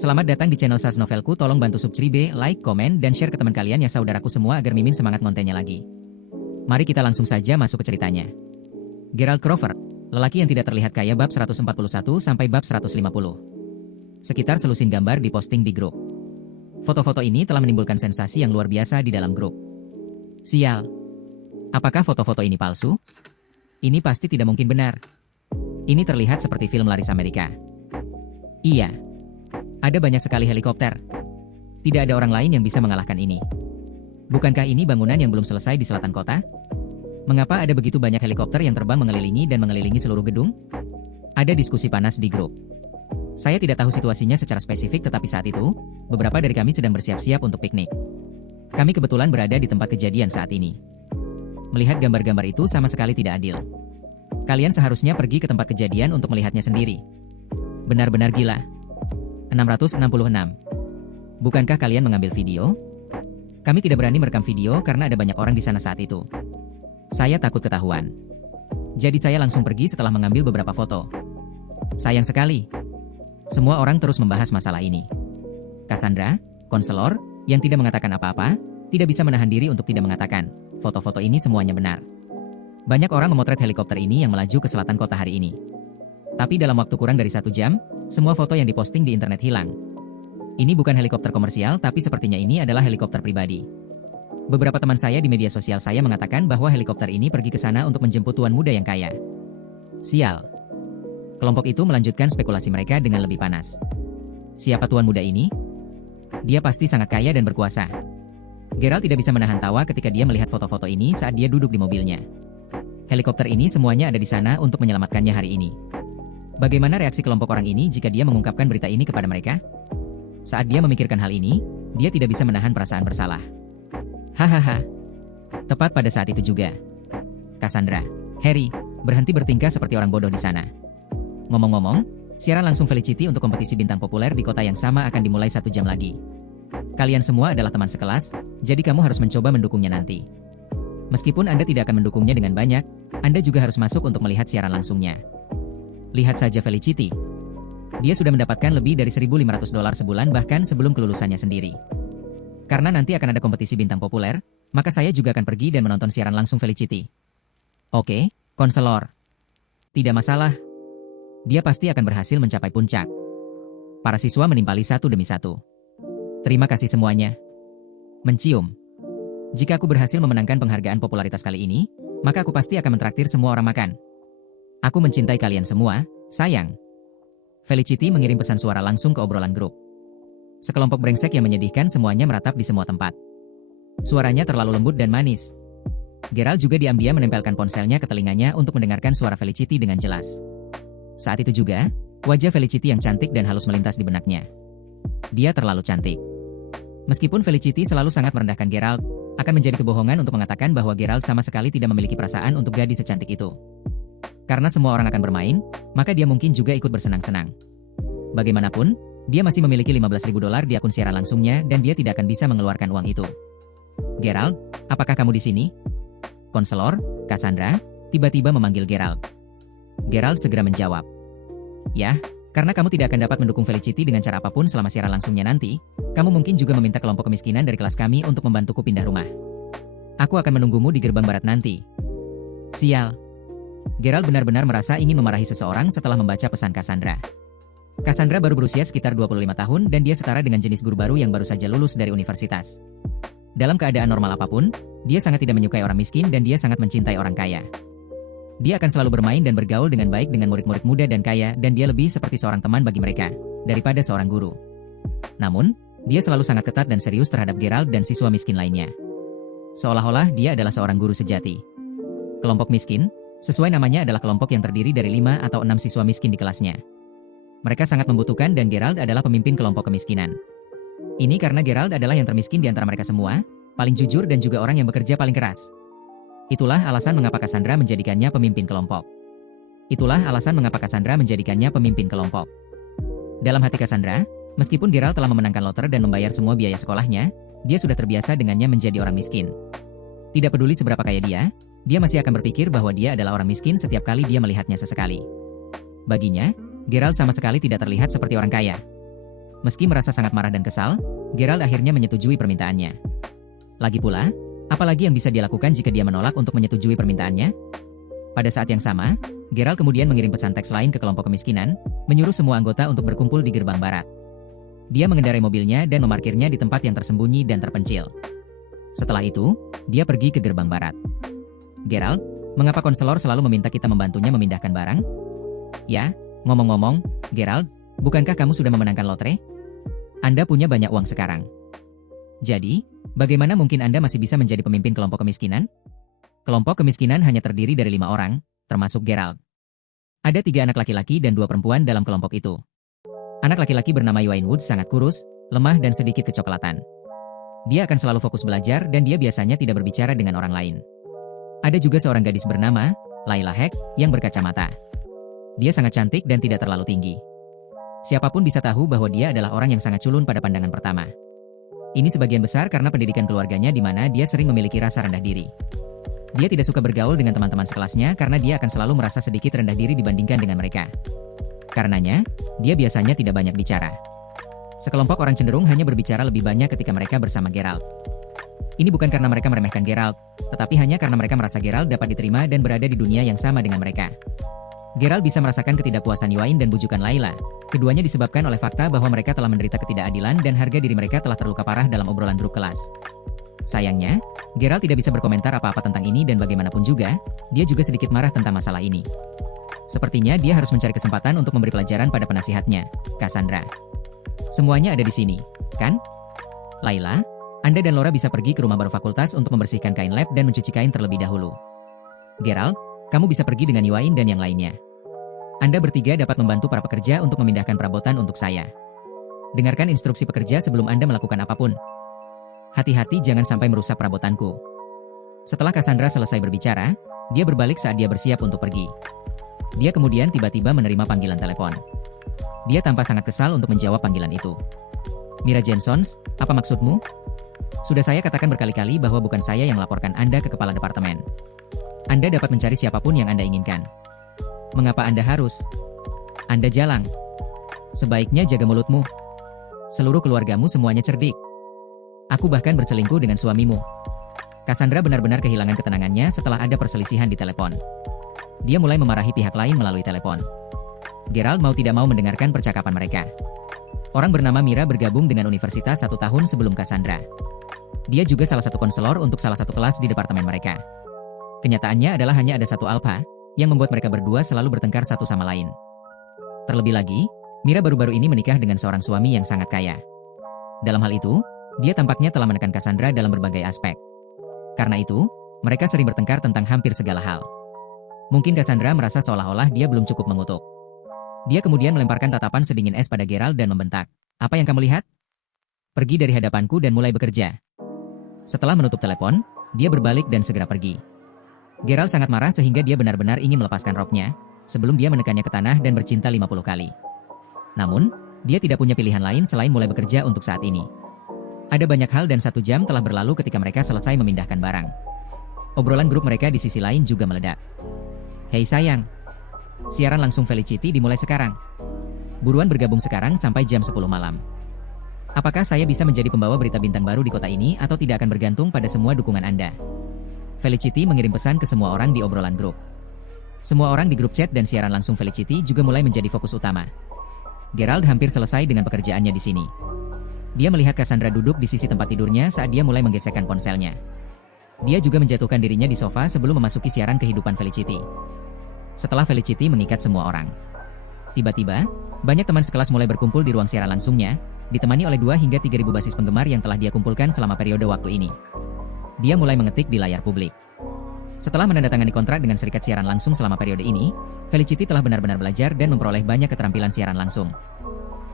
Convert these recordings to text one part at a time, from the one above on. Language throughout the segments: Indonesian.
Selamat datang di channel Sas Novelku. Tolong bantu subscribe, like, komen, dan share ke teman kalian ya saudaraku semua agar Mimin semangat ngontennya lagi. Mari kita langsung saja masuk ke ceritanya. Gerald Crawford, lelaki yang tidak terlihat kaya bab 141 sampai bab 150. Sekitar selusin gambar diposting di grup. Foto-foto ini telah menimbulkan sensasi yang luar biasa di dalam grup. Sial. Apakah foto-foto ini palsu? Ini pasti tidak mungkin benar. Ini terlihat seperti film laris Amerika. Iya. Ada banyak sekali helikopter. Tidak ada orang lain yang bisa mengalahkan ini. Bukankah ini bangunan yang belum selesai di selatan kota? Mengapa ada begitu banyak helikopter yang terbang mengelilingi dan mengelilingi seluruh gedung? Ada diskusi panas di grup. Saya tidak tahu situasinya secara spesifik, tetapi saat itu, beberapa dari kami sedang bersiap-siap untuk piknik. Kami kebetulan berada di tempat kejadian saat ini. Melihat gambar-gambar itu sama sekali tidak adil. Kalian seharusnya pergi ke tempat kejadian untuk melihatnya sendiri. Benar-benar gila. 666. Bukankah kalian mengambil video? Kami tidak berani merekam video karena ada banyak orang di sana saat itu. Saya takut ketahuan. Jadi saya langsung pergi setelah mengambil beberapa foto. Sayang sekali. Semua orang terus membahas masalah ini. Cassandra, konselor, yang tidak mengatakan apa-apa, tidak bisa menahan diri untuk tidak mengatakan, foto-foto ini semuanya benar. Banyak orang memotret helikopter ini yang melaju ke selatan kota hari ini. Tapi dalam waktu kurang dari 1 jam, semua foto yang diposting di internet hilang. Ini bukan helikopter komersial, tapi sepertinya ini adalah helikopter pribadi. Beberapa teman saya di media sosial saya mengatakan bahwa helikopter ini pergi ke sana untuk menjemput tuan muda yang kaya. Sial. Kelompok itu melanjutkan spekulasi mereka dengan lebih panas. Siapa tuan muda ini? Dia pasti sangat kaya dan berkuasa. Gerald tidak bisa menahan tawa ketika dia melihat foto-foto ini saat dia duduk di mobilnya. Helikopter ini semuanya ada di sana untuk menyelamatkannya hari ini. Bagaimana reaksi kelompok orang ini jika dia mengungkapkan berita ini kepada mereka? Saat dia memikirkan hal ini, dia tidak bisa menahan perasaan bersalah. Hahaha. Tepat pada saat itu juga. Cassandra, Harry, berhenti bertingkah seperti orang bodoh di sana. Ngomong-ngomong, siaran langsung Felicity untuk kompetisi bintang populer di kota yang sama akan dimulai 1 jam lagi. Kalian semua adalah teman sekelas, jadi kamu harus mencoba mendukungnya nanti. Meskipun Anda tidak akan mendukungnya dengan banyak, Anda juga harus masuk untuk melihat siaran langsungnya. Lihat saja Felicity. Dia sudah mendapatkan lebih dari $1.500 sebulan bahkan sebelum kelulusannya sendiri. Karena nanti akan ada kompetisi bintang populer, maka saya juga akan pergi dan menonton siaran langsung Felicity. Oke, konselor. Tidak masalah. Dia pasti akan berhasil mencapai puncak. Para siswa menimpali satu demi satu. Terima kasih semuanya. Mencium. Jika aku berhasil memenangkan penghargaan popularitas kali ini, maka aku pasti akan mentraktir semua orang makan. Aku mencintai kalian semua, sayang. Felicity mengirim pesan suara langsung ke obrolan grup. Sekelompok brengsek yang menyedihkan semuanya meratap di semua tempat. Suaranya terlalu lembut dan manis. Gerald juga diam-diam menempelkan ponselnya ke telinganya untuk mendengarkan suara Felicity dengan jelas. Saat itu juga, wajah Felicity yang cantik dan halus melintas di benaknya. Dia terlalu cantik. Meskipun Felicity selalu sangat merendahkan Gerald, akan menjadi kebohongan untuk mengatakan bahwa Gerald sama sekali tidak memiliki perasaan untuk gadis secantik itu. Karena semua orang akan bermain, maka dia mungkin juga ikut bersenang-senang. Bagaimanapun, dia masih memiliki $15.000 di akun siaran langsungnya dan dia tidak akan bisa mengeluarkan uang itu. Gerald, apakah kamu di sini? Konselor, Cassandra, tiba-tiba memanggil Gerald. Gerald segera menjawab. Ya, karena kamu tidak akan dapat mendukung Felicity dengan cara apapun selama siaran langsungnya nanti, kamu mungkin juga meminta kelompok kemiskinan dari kelas kami untuk membantuku pindah rumah. Aku akan menunggumu di gerbang barat nanti. Sial. Gerald benar-benar merasa ingin memarahi seseorang setelah membaca pesan Cassandra. Cassandra baru berusia sekitar 25 tahun dan dia setara dengan jenis guru baru yang baru saja lulus dari universitas. Dalam keadaan normal apapun, dia sangat tidak menyukai orang miskin dan dia sangat mencintai orang kaya. Dia akan selalu bermain dan bergaul dengan baik dengan murid-murid muda dan kaya dan dia lebih seperti seorang teman bagi mereka, daripada seorang guru. Namun, dia selalu sangat ketat dan serius terhadap Gerald dan siswa miskin lainnya. Seolah-olah dia adalah seorang guru sejati. Kelompok miskin, sesuai namanya adalah kelompok yang terdiri dari 5 atau 6 siswa miskin di kelasnya. Mereka sangat membutuhkan dan Gerald adalah pemimpin kelompok kemiskinan. Ini karena Gerald adalah yang termiskin di antara mereka semua, paling jujur dan juga orang yang bekerja paling keras. Itulah alasan mengapa Cassandra menjadikannya pemimpin kelompok. Dalam hati Cassandra, meskipun Gerald telah memenangkan loter dan membayar semua biaya sekolahnya, dia sudah terbiasa dengannya menjadi orang miskin. Tidak peduli seberapa kaya dia masih akan berpikir bahwa dia adalah orang miskin setiap kali dia melihatnya sesekali. Baginya, Gerald sama sekali tidak terlihat seperti orang kaya. Meski merasa sangat marah dan kesal, Geralt akhirnya menyetujui permintaannya. Lagi pula, apalagi yang bisa dia lakukan jika dia menolak untuk menyetujui permintaannya? Pada saat yang sama, Geralt kemudian mengirim pesan teks lain ke kelompok kemiskinan, menyuruh semua anggota untuk berkumpul di gerbang barat. Dia mengendarai mobilnya dan memarkirnya di tempat yang tersembunyi dan terpencil. Setelah itu, dia pergi ke gerbang barat. Geralt, mengapa konselor selalu meminta kita membantunya memindahkan barang? Ya, ngomong-ngomong, Geralt, bukankah kamu sudah memenangkan lotre? Anda punya banyak uang sekarang. Jadi, bagaimana mungkin Anda masih bisa menjadi pemimpin kelompok kemiskinan? Kelompok kemiskinan hanya terdiri dari 5 orang, termasuk Geralt. Ada 3 anak laki-laki dan 2 perempuan dalam kelompok itu. Anak laki-laki bernama Yowain Wood sangat kurus, lemah dan sedikit kecoklatan. Dia akan selalu fokus belajar dan dia biasanya tidak berbicara dengan orang lain. Ada juga seorang gadis bernama Layla Heck yang berkacamata. Dia sangat cantik dan tidak terlalu tinggi. Siapapun bisa tahu bahwa dia adalah orang yang sangat culun pada pandangan pertama. Ini sebagian besar karena pendidikan keluarganya di mana dia sering memiliki rasa rendah diri. Dia tidak suka bergaul dengan teman-teman sekelasnya karena dia akan selalu merasa sedikit rendah diri dibandingkan dengan mereka. Karenanya, dia biasanya tidak banyak bicara. Sekelompok orang cenderung hanya berbicara lebih banyak ketika mereka bersama Geralt. Ini bukan karena mereka meremehkan Geralt, tetapi hanya karena mereka merasa Geralt dapat diterima dan berada di dunia yang sama dengan mereka. Geralt bisa merasakan ketidakpuasan Yowain dan bujukan Layla. Keduanya disebabkan oleh fakta bahwa mereka telah menderita ketidakadilan dan harga diri mereka telah terluka parah dalam obrolan grup kelas. Sayangnya, Geralt tidak bisa berkomentar apa-apa tentang ini dan bagaimanapun juga, dia juga sedikit marah tentang masalah ini. Sepertinya dia harus mencari kesempatan untuk memberi pelajaran pada penasihatnya, Cassandra. Semuanya ada di sini, kan? Layla, Anda dan Laura bisa pergi ke rumah baru fakultas untuk membersihkan kain lab dan mencuci kain terlebih dahulu. Geralt, kamu bisa pergi dengan Yowain dan yang lainnya. Anda bertiga dapat membantu para pekerja untuk memindahkan perabotan untuk saya. Dengarkan instruksi pekerja sebelum Anda melakukan apapun. Hati-hati jangan sampai merusak perabotanku. Setelah Cassandra selesai berbicara, dia berbalik saat dia bersiap untuk pergi. Dia kemudian tiba-tiba menerima panggilan telepon. Dia tampak sangat kesal untuk menjawab panggilan itu. Mira Jensons, apa maksudmu? Sudah saya katakan berkali-kali bahwa bukan saya yang melaporkan Anda ke kepala departemen. Anda dapat mencari siapapun yang Anda inginkan. Mengapa Anda harus? Anda jalang. Sebaiknya jaga mulutmu. Seluruh keluargamu semuanya cerdik. Aku bahkan berselingkuh dengan suamimu. Cassandra benar-benar kehilangan ketenangannya setelah ada perselisihan di telepon. Dia mulai memarahi pihak lain melalui telepon. Geralt mau tidak mau mendengarkan percakapan mereka. Orang bernama Mira bergabung dengan universitas 1 tahun sebelum Cassandra. Dia juga salah satu konselor untuk salah satu kelas di departemen mereka. Kenyataannya adalah hanya ada satu alpha, yang membuat mereka berdua selalu bertengkar satu sama lain. Terlebih lagi, Mira baru-baru ini menikah dengan seorang suami yang sangat kaya. Dalam hal itu, dia tampaknya telah menekan Cassandra dalam berbagai aspek. Karena itu, mereka sering bertengkar tentang hampir segala hal. Mungkin Cassandra merasa seolah-olah dia belum cukup mengutuk. Dia kemudian melemparkan tatapan sedingin es pada Geralt dan membentak, "Apa yang kamu lihat? Pergi dari hadapanku dan mulai bekerja." Setelah menutup telepon, dia berbalik dan segera pergi. Geralt sangat marah sehingga dia benar-benar ingin melepaskan roknya, sebelum dia menekannya ke tanah dan bercinta 50 kali. Namun, dia tidak punya pilihan lain selain mulai bekerja untuk saat ini. Ada banyak hal dan 1 jam telah berlalu ketika mereka selesai memindahkan barang. Obrolan grup mereka di sisi lain juga meledak. "Hei sayang, siaran langsung Felicity dimulai sekarang. Buruan bergabung sekarang sampai jam 10 malam. Apakah saya bisa menjadi pembawa berita bintang baru di kota ini atau tidak akan bergantung pada semua dukungan Anda?" Felicity mengirim pesan ke semua orang di obrolan grup. Semua orang di grup chat dan siaran langsung Felicity juga mulai menjadi fokus utama. Geralt hampir selesai dengan pekerjaannya di sini. Dia melihat Cassandra duduk di sisi tempat tidurnya saat dia mulai menggesekkan ponselnya. Dia juga menjatuhkan dirinya di sofa sebelum memasuki siaran kehidupan Felicity. Setelah Felicity mengikat semua orang. Tiba-tiba, banyak teman sekelas mulai berkumpul di ruang siaran langsungnya, ditemani oleh 2 hingga 3.000 basis penggemar yang telah dia kumpulkan selama periode waktu ini. Dia mulai mengetik di layar publik. Setelah menandatangani kontrak dengan serikat siaran langsung selama periode ini, Felicity telah benar-benar belajar dan memperoleh banyak keterampilan siaran langsung.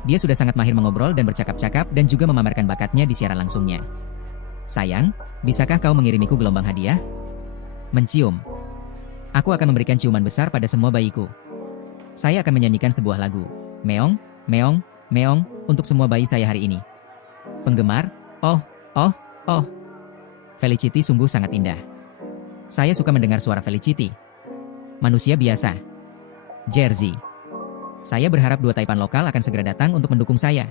Dia sudah sangat mahir mengobrol dan bercakap-cakap dan juga memamerkan bakatnya di siaran langsungnya. "Sayang, bisakah kau mengirimiku gelombang hadiah?" "Mencium. Aku akan memberikan ciuman besar pada semua bayiku. Saya akan menyanyikan sebuah lagu. Meong, meong, meong, untuk semua bayi saya hari ini." Penggemar, oh, oh, oh. Felicity sungguh sangat indah. Saya suka mendengar suara Felicity. Manusia biasa. Jersey. Saya berharap 2 taipan lokal akan segera datang untuk mendukung saya.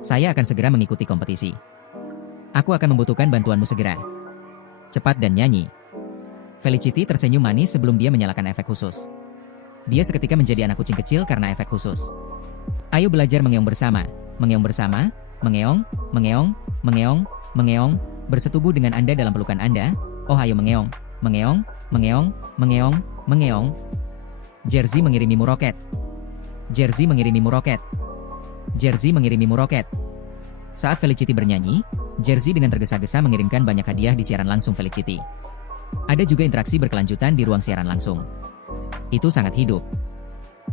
Saya akan segera mengikuti kompetisi. Aku akan membutuhkan bantuanmu segera. Cepat dan nyanyi. Felicity tersenyum manis sebelum dia menyalakan efek khusus. Dia seketika menjadi anak kucing kecil karena efek khusus. Ayo belajar mengeong bersama, mengeong, mengeong, mengeong, mengeong, bersetubuh dengan Anda dalam pelukan Anda. Oh ayo mengeong, mengeong, mengeong, mengeong, mengeong. Jersey mengirimimu roket. Jersey mengirimimu roket. Jersey mengirimimu roket. Saat Felicity bernyanyi, Jersey dengan tergesa-gesa mengirimkan banyak hadiah di siaran langsung Felicity. Ada juga interaksi berkelanjutan di ruang siaran langsung. Itu sangat hidup.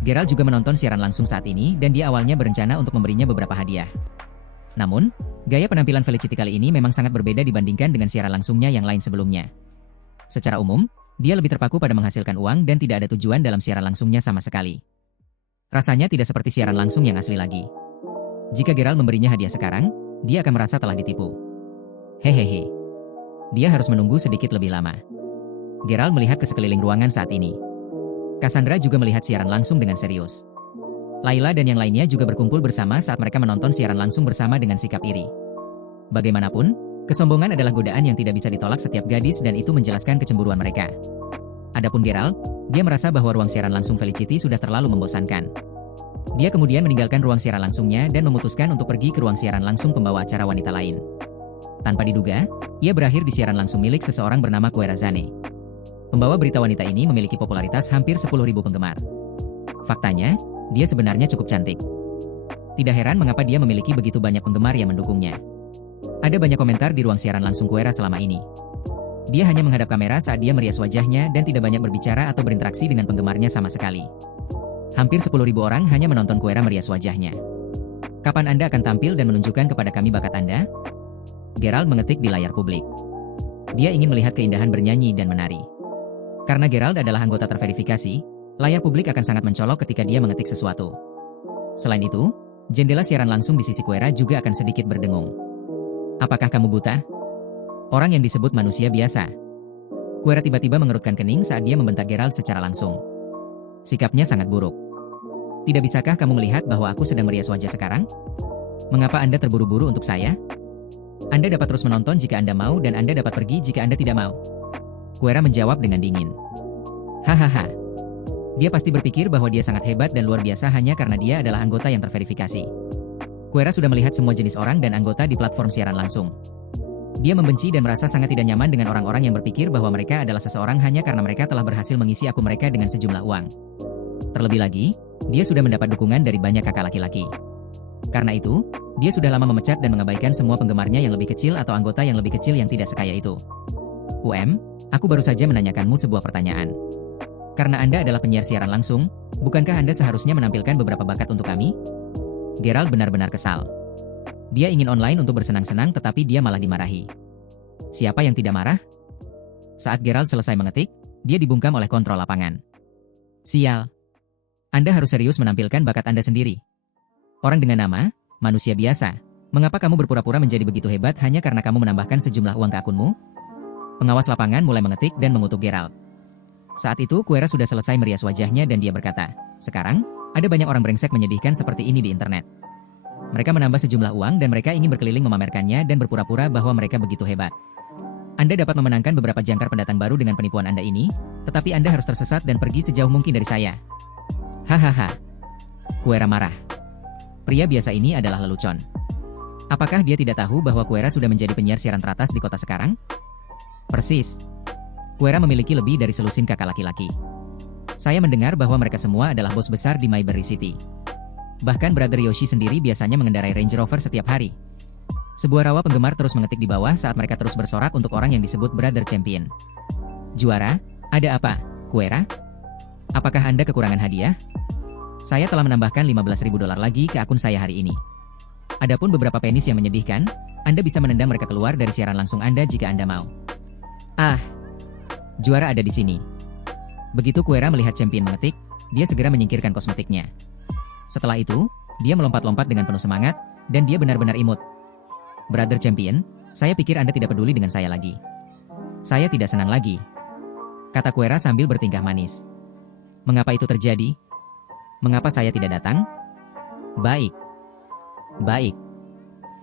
Gerald juga menonton siaran langsung saat ini dan dia awalnya berencana untuk memberinya beberapa hadiah. Namun, gaya penampilan Felicity kali ini memang sangat berbeda dibandingkan dengan siaran langsungnya yang lain sebelumnya. Secara umum, dia lebih terpaku pada menghasilkan uang dan tidak ada tujuan dalam siaran langsungnya sama sekali. Rasanya tidak seperti siaran langsung yang asli lagi. Jika Gerald memberinya hadiah sekarang, dia akan merasa telah ditipu. Hehehe. Dia harus menunggu sedikit lebih lama. Gerald melihat ke sekeliling ruangan saat ini. Cassandra juga melihat siaran langsung dengan serius. Layla dan yang lainnya juga berkumpul bersama saat mereka menonton siaran langsung bersama dengan sikap iri. Bagaimanapun, kesombongan adalah godaan yang tidak bisa ditolak setiap gadis dan itu menjelaskan kecemburuan mereka. Adapun Gerald, dia merasa bahwa ruang siaran langsung Felicity sudah terlalu membosankan. Dia kemudian meninggalkan ruang siaran langsungnya dan memutuskan untuk pergi ke ruang siaran langsung pembawa acara wanita lain. Tanpa diduga, ia berakhir di siaran langsung milik seseorang bernama Koera Zane. Pembawa berita wanita ini memiliki popularitas hampir 10.000 penggemar. Faktanya, dia sebenarnya cukup cantik. Tidak heran mengapa dia memiliki begitu banyak penggemar yang mendukungnya. Ada banyak komentar di ruang siaran langsung Koera selama ini. Dia hanya menghadap kamera saat dia merias wajahnya dan tidak banyak berbicara atau berinteraksi dengan penggemarnya sama sekali. Hampir 10.000 orang hanya menonton Koera merias wajahnya. Kapan Anda akan tampil dan menunjukkan kepada kami bakat Anda? Gerald mengetik di layar publik. Dia ingin melihat keindahan bernyanyi dan menari. Karena Gerald adalah anggota terverifikasi, layar publik akan sangat mencolok ketika dia mengetik sesuatu. Selain itu, jendela siaran langsung di sisi Koera juga akan sedikit berdengung. Apakah kamu buta? Orang yang disebut manusia biasa. Koera tiba-tiba mengerutkan kening saat dia membentak Gerald secara langsung. Sikapnya sangat buruk. Tidak bisakah kamu melihat bahwa aku sedang merias wajah sekarang? Mengapa Anda terburu-buru untuk saya? Anda dapat terus menonton jika Anda mau dan Anda dapat pergi jika Anda tidak mau. Koera menjawab dengan dingin. Hahaha. Dia pasti berpikir bahwa dia sangat hebat dan luar biasa hanya karena dia adalah anggota yang terverifikasi. Koera sudah melihat semua jenis orang dan anggota di platform siaran langsung. Dia membenci dan merasa sangat tidak nyaman dengan orang-orang yang berpikir bahwa mereka adalah seseorang hanya karena mereka telah berhasil mengisi akun mereka dengan sejumlah uang. Terlebih lagi, dia sudah mendapat dukungan dari banyak kakak laki-laki. Karena itu, dia sudah lama memecat dan mengabaikan semua penggemarnya yang lebih kecil atau anggota yang lebih kecil yang tidak sekaya itu. Aku baru saja menanyakanmu sebuah pertanyaan. Karena Anda adalah penyiar siaran langsung, bukankah Anda seharusnya menampilkan beberapa bakat untuk kami? Gerald benar-benar kesal. Dia ingin online untuk bersenang-senang tetapi dia malah dimarahi. Siapa yang tidak marah? Saat Gerald selesai mengetik, dia dibungkam oleh kontrol lapangan. Sial. Anda harus serius menampilkan bakat Anda sendiri. Orang dengan nama, manusia biasa. Mengapa kamu berpura-pura menjadi begitu hebat hanya karena kamu menambahkan sejumlah uang ke akunmu? Pengawas lapangan mulai mengetik dan mengutuk Gerald. Saat itu Koera sudah selesai merias wajahnya dan dia berkata, sekarang, ada banyak orang brengsek menyedihkan seperti ini di internet. Mereka menambah sejumlah uang dan mereka ingin berkeliling memamerkannya dan berpura-pura bahwa mereka begitu hebat. Anda dapat memenangkan beberapa jangkar pendatang baru dengan penipuan Anda ini, tetapi Anda harus tersesat dan pergi sejauh mungkin dari saya. Hahaha. Koera marah. Pria biasa ini adalah lelucon. Apakah dia tidak tahu bahwa Koera sudah menjadi penyiar siaran teratas di kota sekarang? Persis. Koera memiliki lebih dari selusin kakak laki-laki. Saya mendengar bahwa mereka semua adalah bos besar di Mayberry City. Bahkan Brother Yoshi sendiri biasanya mengendarai Range Rover setiap hari. Sebuah rawa penggemar terus mengetik di bawah saat mereka terus bersorak untuk orang yang disebut Brother Champion. Juara, ada apa, Koera? Apakah Anda kekurangan hadiah? Saya telah menambahkan $15.000 lagi ke akun saya hari ini. Adapun beberapa penis yang menyedihkan, Anda bisa menendang mereka keluar dari siaran langsung Anda jika Anda mau. Ah, juara ada di sini. Begitu Koera melihat Champion mengetik, dia segera menyingkirkan kosmetiknya. Setelah itu, dia melompat-lompat dengan penuh semangat, dan dia benar-benar imut. Brother Champion, saya pikir Anda tidak peduli dengan saya lagi. Saya tidak senang lagi, kata Koera sambil bertingkah manis. Mengapa itu terjadi? Mengapa saya tidak datang? Baik. Baik.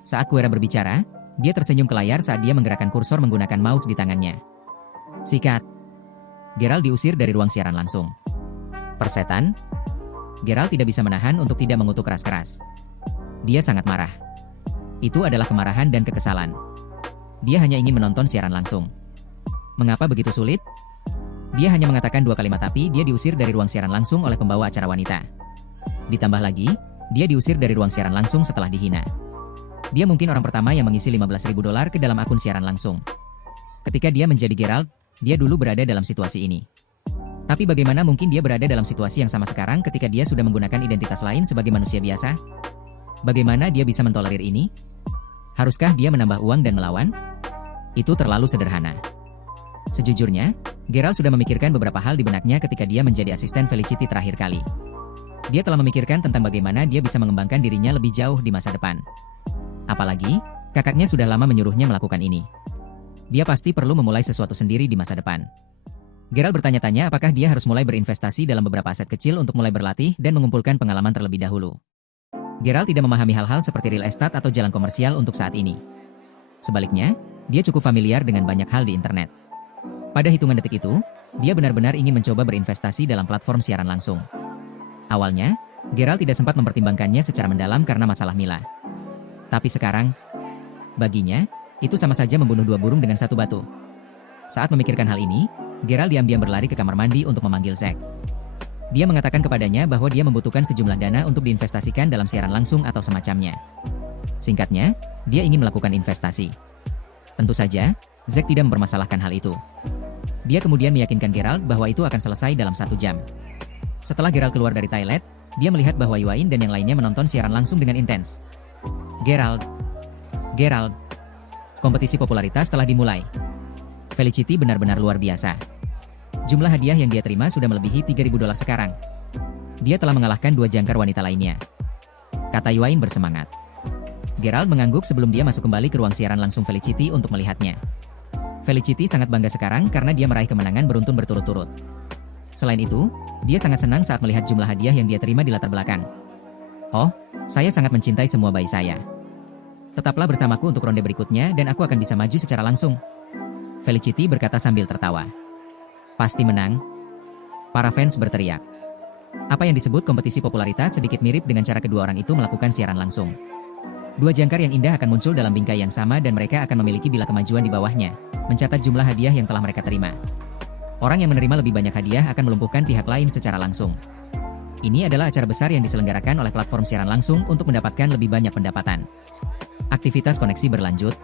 Saat Kuera berbicara, dia tersenyum ke layar saat dia menggerakkan kursor menggunakan mouse di tangannya. Sikat. Geralt diusir dari ruang siaran langsung. Persetan. Geralt tidak bisa menahan untuk tidak mengutuk keras-keras. Dia sangat marah. Itu adalah kemarahan dan kekesalan. Dia hanya ingin menonton siaran langsung. Mengapa begitu sulit? Dia hanya mengatakan 2 kalimat tapi dia diusir dari ruang siaran langsung oleh pembawa acara wanita. Ditambah lagi, dia diusir dari ruang siaran langsung setelah dihina. Dia mungkin orang pertama yang mengisi $15.000 ke dalam akun siaran langsung. Ketika dia menjadi Geralt, dia dulu berada dalam situasi ini. Tapi bagaimana mungkin dia berada dalam situasi yang sama sekarang ketika dia sudah menggunakan identitas lain sebagai manusia biasa? Bagaimana dia bisa mentolerir ini? Haruskah dia menambah uang dan melawan? Itu terlalu sederhana. Sejujurnya, Geralt sudah memikirkan beberapa hal di benaknya ketika dia menjadi asisten Felicity terakhir kali. Dia telah memikirkan tentang bagaimana dia bisa mengembangkan dirinya lebih jauh di masa depan. Apalagi, kakaknya sudah lama menyuruhnya melakukan ini. Dia pasti perlu memulai sesuatu sendiri di masa depan. Geralt bertanya-tanya apakah dia harus mulai berinvestasi dalam beberapa aset kecil untuk mulai berlatih dan mengumpulkan pengalaman terlebih dahulu. Geralt tidak memahami hal-hal seperti real estate atau jalan komersial untuk saat ini. Sebaliknya, dia cukup familiar dengan banyak hal di internet. Pada hitungan detik itu, dia benar-benar ingin mencoba berinvestasi dalam platform siaran langsung. Awalnya, Geralt tidak sempat mempertimbangkannya secara mendalam karena masalah Mila. Tapi sekarang, baginya, itu sama saja membunuh 2 burung dengan 1 batu. Saat memikirkan hal ini, Geralt diam-diam berlari ke kamar mandi untuk memanggil Zack. Dia mengatakan kepadanya bahwa dia membutuhkan sejumlah dana untuk diinvestasikan dalam siaran langsung atau semacamnya. Singkatnya, dia ingin melakukan investasi. Tentu saja, Zack tidak mempermasalahkan hal itu. Dia kemudian meyakinkan Geralt bahwa itu akan selesai dalam 1 jam. Setelah Geralt keluar dari toilet, dia melihat bahwa Yuain dan yang lainnya menonton siaran langsung dengan intens. Geralt. Kompetisi popularitas telah dimulai. Felicity benar-benar luar biasa. Jumlah hadiah yang dia terima sudah melebihi $3.000 sekarang. Dia telah mengalahkan 2 jangkar wanita lainnya. Kata Yuain bersemangat. Geralt mengangguk sebelum dia masuk kembali ke ruang siaran langsung Felicity untuk melihatnya. Felicity sangat bangga sekarang karena dia meraih kemenangan beruntun berturut-turut. Selain itu, dia sangat senang saat melihat jumlah hadiah yang dia terima di latar belakang. Oh, saya sangat mencintai semua bayi saya. Tetaplah bersamaku untuk ronde berikutnya dan aku akan bisa maju secara langsung. Felicity berkata sambil tertawa. Pasti menang. Para fans berteriak. Apa yang disebut kompetisi popularitas sedikit mirip dengan cara kedua orang itu melakukan siaran langsung. 2 jangkar yang indah akan muncul dalam bingkai yang sama dan mereka akan memiliki bilah kemajuan di bawahnya, mencatat jumlah hadiah yang telah mereka terima. Orang yang menerima lebih banyak hadiah akan melumpuhkan pihak lain secara langsung. Ini adalah acara besar yang diselenggarakan oleh platform siaran langsung untuk mendapatkan lebih banyak pendapatan. Aktivitas koneksi berlanjut.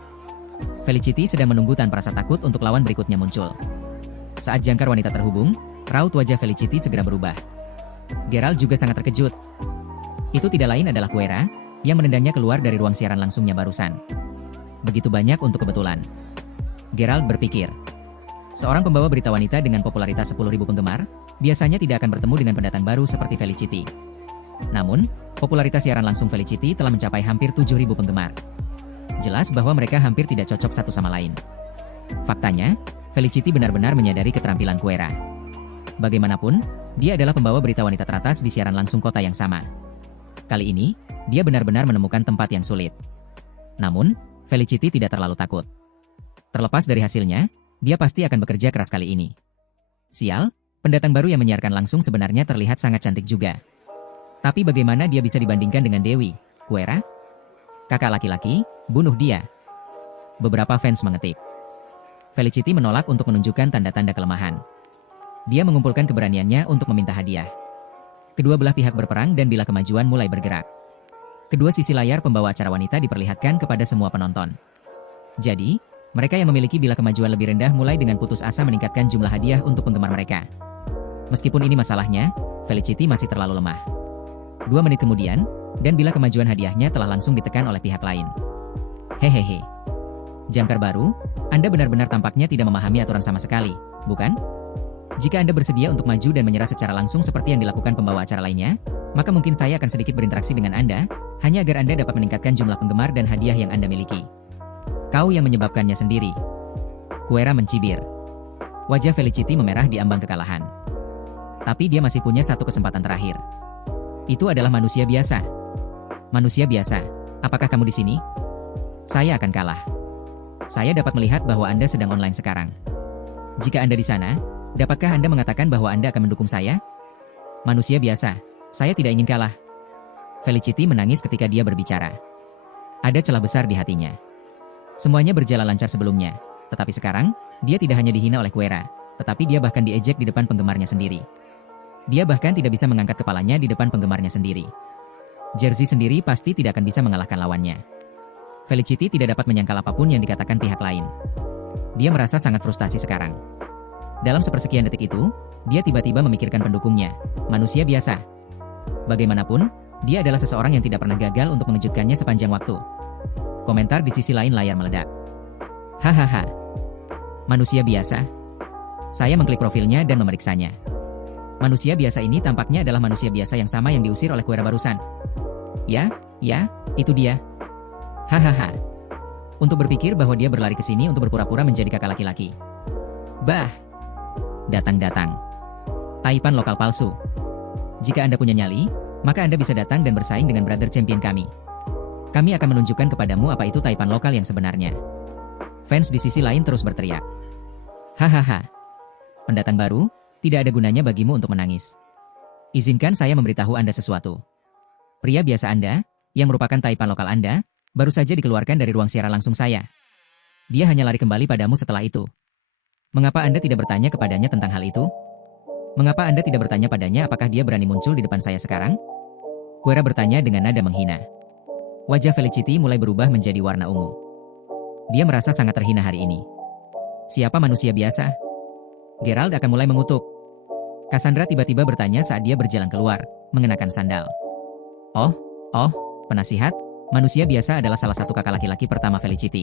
Felicity sedang menunggu tanpa rasa takut untuk lawan berikutnya muncul. Saat jangkar wanita terhubung, raut wajah Felicity segera berubah. Geralt juga sangat terkejut. Itu tidak lain adalah Kuera, yang menendangnya keluar dari ruang siaran langsungnya barusan. Begitu banyak untuk kebetulan. Geralt berpikir. Seorang pembawa berita wanita dengan popularitas 10.000 penggemar, biasanya tidak akan bertemu dengan pendatang baru seperti Felicity. Namun, popularitas siaran langsung Felicity telah mencapai hampir 7.000 penggemar. Jelas bahwa mereka hampir tidak cocok satu sama lain. Faktanya, Felicity benar-benar menyadari keterampilan Kuera. Bagaimanapun, dia adalah pembawa berita wanita teratas di siaran langsung kota yang sama. Kali ini, dia benar-benar menemukan tempat yang sulit. Namun, Felicity tidak terlalu takut. Terlepas dari hasilnya, dia pasti akan bekerja keras kali ini. Sial, pendatang baru yang menyiarkan langsung sebenarnya terlihat sangat cantik juga. Tapi bagaimana dia bisa dibandingkan dengan Dewi, Kuera? Kakak laki-laki, bunuh dia. Beberapa fans mengetik. Felicity menolak untuk menunjukkan tanda-tanda kelemahan. Dia mengumpulkan keberaniannya untuk meminta hadiah. Kedua belah pihak berperang dan bilah kemajuan mulai bergerak. Kedua sisi layar pembawa acara wanita diperlihatkan kepada semua penonton. Jadi, mereka yang memiliki bilah kemajuan lebih rendah mulai dengan putus asa meningkatkan jumlah hadiah untuk penggemar mereka. Meskipun ini masalahnya, Felicity masih terlalu lemah. 2 menit kemudian, dan bilah kemajuan hadiahnya telah langsung ditekan oleh pihak lain. Hehehe. Jangkar baru, Anda benar-benar tampaknya tidak memahami aturan sama sekali, bukan? Jika Anda bersedia untuk maju dan menyerah secara langsung seperti yang dilakukan pembawa acara lainnya, maka mungkin saya akan sedikit berinteraksi dengan Anda, hanya agar Anda dapat meningkatkan jumlah penggemar dan hadiah yang Anda miliki. Kau yang menyebabkannya sendiri. Kuera mencibir. Wajah Felicity memerah di ambang kekalahan. Tapi dia masih punya satu kesempatan terakhir. Itu adalah manusia biasa. Manusia biasa, apakah kamu di sini? Saya akan kalah. Saya dapat melihat bahwa Anda sedang online sekarang. Jika Anda di sana, dapatkah Anda mengatakan bahwa Anda akan mendukung saya? Manusia biasa, saya tidak ingin kalah. Felicity menangis ketika dia berbicara. Ada celah besar di hatinya. Semuanya berjalan lancar sebelumnya, tetapi sekarang, dia tidak hanya dihina oleh Quera, tetapi dia bahkan diejek di depan penggemarnya sendiri. Dia bahkan tidak bisa mengangkat kepalanya di depan penggemarnya sendiri. Jersey sendiri pasti tidak akan bisa mengalahkan lawannya. Felicity tidak dapat menyangkal apapun yang dikatakan pihak lain. Dia merasa sangat frustasi sekarang. Dalam sepersekian detik itu, dia tiba-tiba memikirkan pendukungnya, manusia biasa. Bagaimanapun, dia adalah seseorang yang tidak pernah gagal untuk mengejutkannya sepanjang waktu. Komentar di sisi lain layar meledak. Hahaha. Manusia biasa. Saya mengklik profilnya dan memeriksanya. Manusia biasa ini tampaknya adalah manusia biasa yang sama yang diusir oleh Quera barusan. Ya, itu dia. Hahaha. Untuk berpikir bahwa dia berlari ke sini untuk berpura-pura menjadi kakak laki-laki. Bah. Datang. Taipan lokal palsu. Jika Anda punya nyali, maka Anda bisa datang dan bersaing dengan brother champion kami. Kami akan menunjukkan kepadamu apa itu Taipan lokal yang sebenarnya. Fans di sisi lain terus berteriak. Hahaha. Pendatang baru, tidak ada gunanya bagimu untuk menangis. Izinkan saya memberitahu Anda sesuatu. Pria biasa Anda, yang merupakan Taipan lokal Anda, baru saja dikeluarkan dari ruang siaran langsung saya. Dia hanya lari kembali padamu setelah itu. Mengapa Anda tidak bertanya kepadanya tentang hal itu? Mengapa Anda tidak bertanya padanya apakah dia berani muncul di depan saya sekarang? Quera bertanya dengan nada menghina. Wajah Felicity mulai berubah menjadi warna ungu. Dia merasa sangat terhina hari ini. Siapa manusia biasa? Gerald akan mulai mengutuk. Cassandra tiba-tiba bertanya saat dia berjalan keluar, mengenakan sandal. Oh, penasihat, manusia biasa adalah salah satu kakak laki-laki pertama Felicity.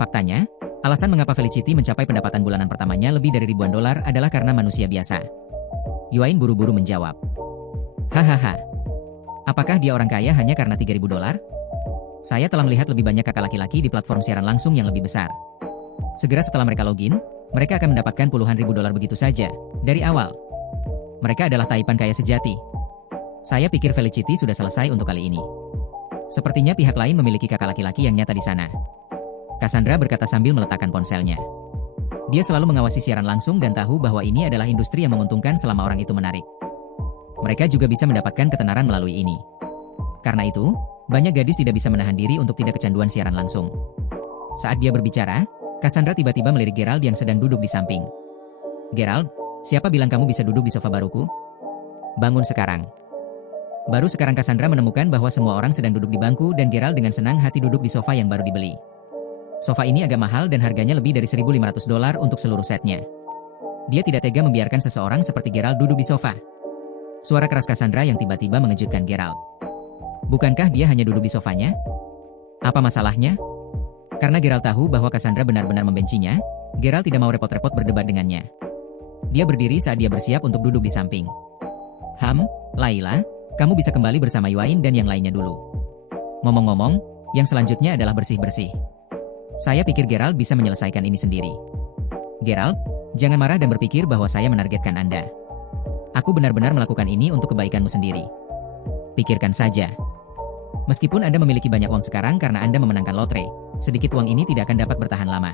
Faktanya, alasan mengapa Felicity mencapai pendapatan bulanan pertamanya lebih dari ribuan dolar adalah karena manusia biasa. Yuain buru-buru menjawab. Hahaha. Apakah dia orang kaya hanya karena 3.000 dolar? Saya telah melihat lebih banyak kakak laki-laki di platform siaran langsung yang lebih besar. Segera setelah mereka login, mereka akan mendapatkan puluhan ribu dolar begitu saja, dari awal. Mereka adalah Taipan kaya sejati. Saya pikir Felicity sudah selesai untuk kali ini. Sepertinya pihak lain memiliki kakak laki-laki yang nyata di sana. Cassandra berkata sambil meletakkan ponselnya. Dia selalu mengawasi siaran langsung dan tahu bahwa ini adalah industri yang menguntungkan selama orang itu menarik. Mereka juga bisa mendapatkan ketenaran melalui ini. Karena itu, banyak gadis tidak bisa menahan diri untuk tidak kecanduan siaran langsung. Saat dia berbicara, Cassandra tiba-tiba melirik Gerald yang sedang duduk di samping. Gerald, siapa bilang kamu bisa duduk di sofa baruku? Bangun sekarang. Baru sekarang Cassandra menemukan bahwa semua orang sedang duduk di bangku dan Gerald dengan senang hati duduk di sofa yang baru dibeli. Sofa ini agak mahal dan harganya lebih dari 1.500 dolar untuk seluruh setnya. Dia tidak tega membiarkan seseorang seperti Gerald duduk di sofa. Suara keras Cassandra yang tiba-tiba mengejutkan Gerald. Bukankah dia hanya duduk di sofanya? Apa masalahnya? Karena Gerald tahu bahwa Cassandra benar-benar membencinya, Gerald tidak mau repot-repot berdebat dengannya. Dia berdiri saat dia bersiap untuk duduk di samping. Laila, kamu bisa kembali bersama Yuain dan yang lainnya dulu. Ngomong-ngomong, yang selanjutnya adalah bersih-bersih. Saya pikir Gerald bisa menyelesaikan ini sendiri. Gerald, jangan marah dan berpikir bahwa saya menargetkan Anda. Aku benar-benar melakukan ini untuk kebaikanmu sendiri. Pikirkan saja. Meskipun Anda memiliki banyak uang sekarang karena Anda memenangkan lotre, sedikit uang ini tidak akan dapat bertahan lama.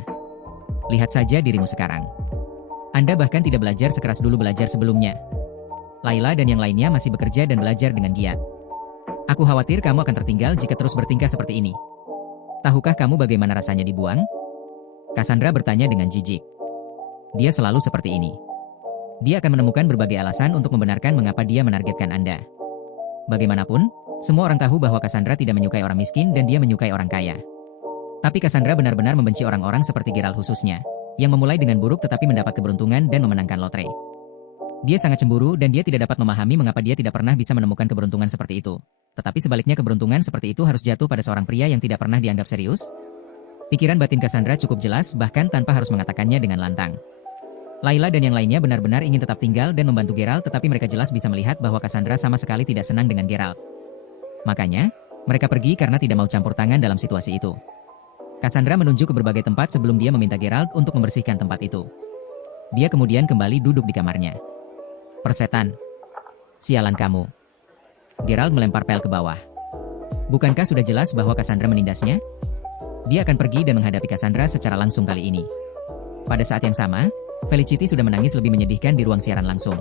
Lihat saja dirimu sekarang. Anda bahkan tidak belajar sekeras dulu belajar sebelumnya. Laila dan yang lainnya masih bekerja dan belajar dengan giat. Aku khawatir kamu akan tertinggal jika terus bertingkah seperti ini. Tahukah kamu bagaimana rasanya dibuang? Cassandra bertanya dengan jijik. Dia selalu seperti ini. Dia akan menemukan berbagai alasan untuk membenarkan mengapa dia menargetkan Anda. Bagaimanapun, semua orang tahu bahwa Cassandra tidak menyukai orang miskin dan dia menyukai orang kaya. Tapi Cassandra benar-benar membenci orang-orang seperti Gerald khususnya, yang memulai dengan buruk tetapi mendapat keberuntungan dan memenangkan lotre. Dia sangat cemburu dan dia tidak dapat memahami mengapa dia tidak pernah bisa menemukan keberuntungan seperti itu. Tetapi sebaliknya keberuntungan seperti itu harus jatuh pada seorang pria yang tidak pernah dianggap serius. Pikiran batin Cassandra cukup jelas bahkan tanpa harus mengatakannya dengan lantang. Laila dan yang lainnya benar-benar ingin tetap tinggal dan membantu Gerald tetapi mereka jelas bisa melihat bahwa Cassandra sama sekali tidak senang dengan Gerald. Makanya, mereka pergi karena tidak mau campur tangan dalam situasi itu. Cassandra menunjuk ke berbagai tempat sebelum dia meminta Gerald untuk membersihkan tempat itu. Dia kemudian kembali duduk di kamarnya. Persetan. Sialan kamu. Gerald melempar pel ke bawah. Bukankah sudah jelas bahwa Cassandra menindasnya? Dia akan pergi dan menghadapi Cassandra secara langsung kali ini. Pada saat yang sama, Felicity sudah menangis lebih menyedihkan di ruang siaran langsung.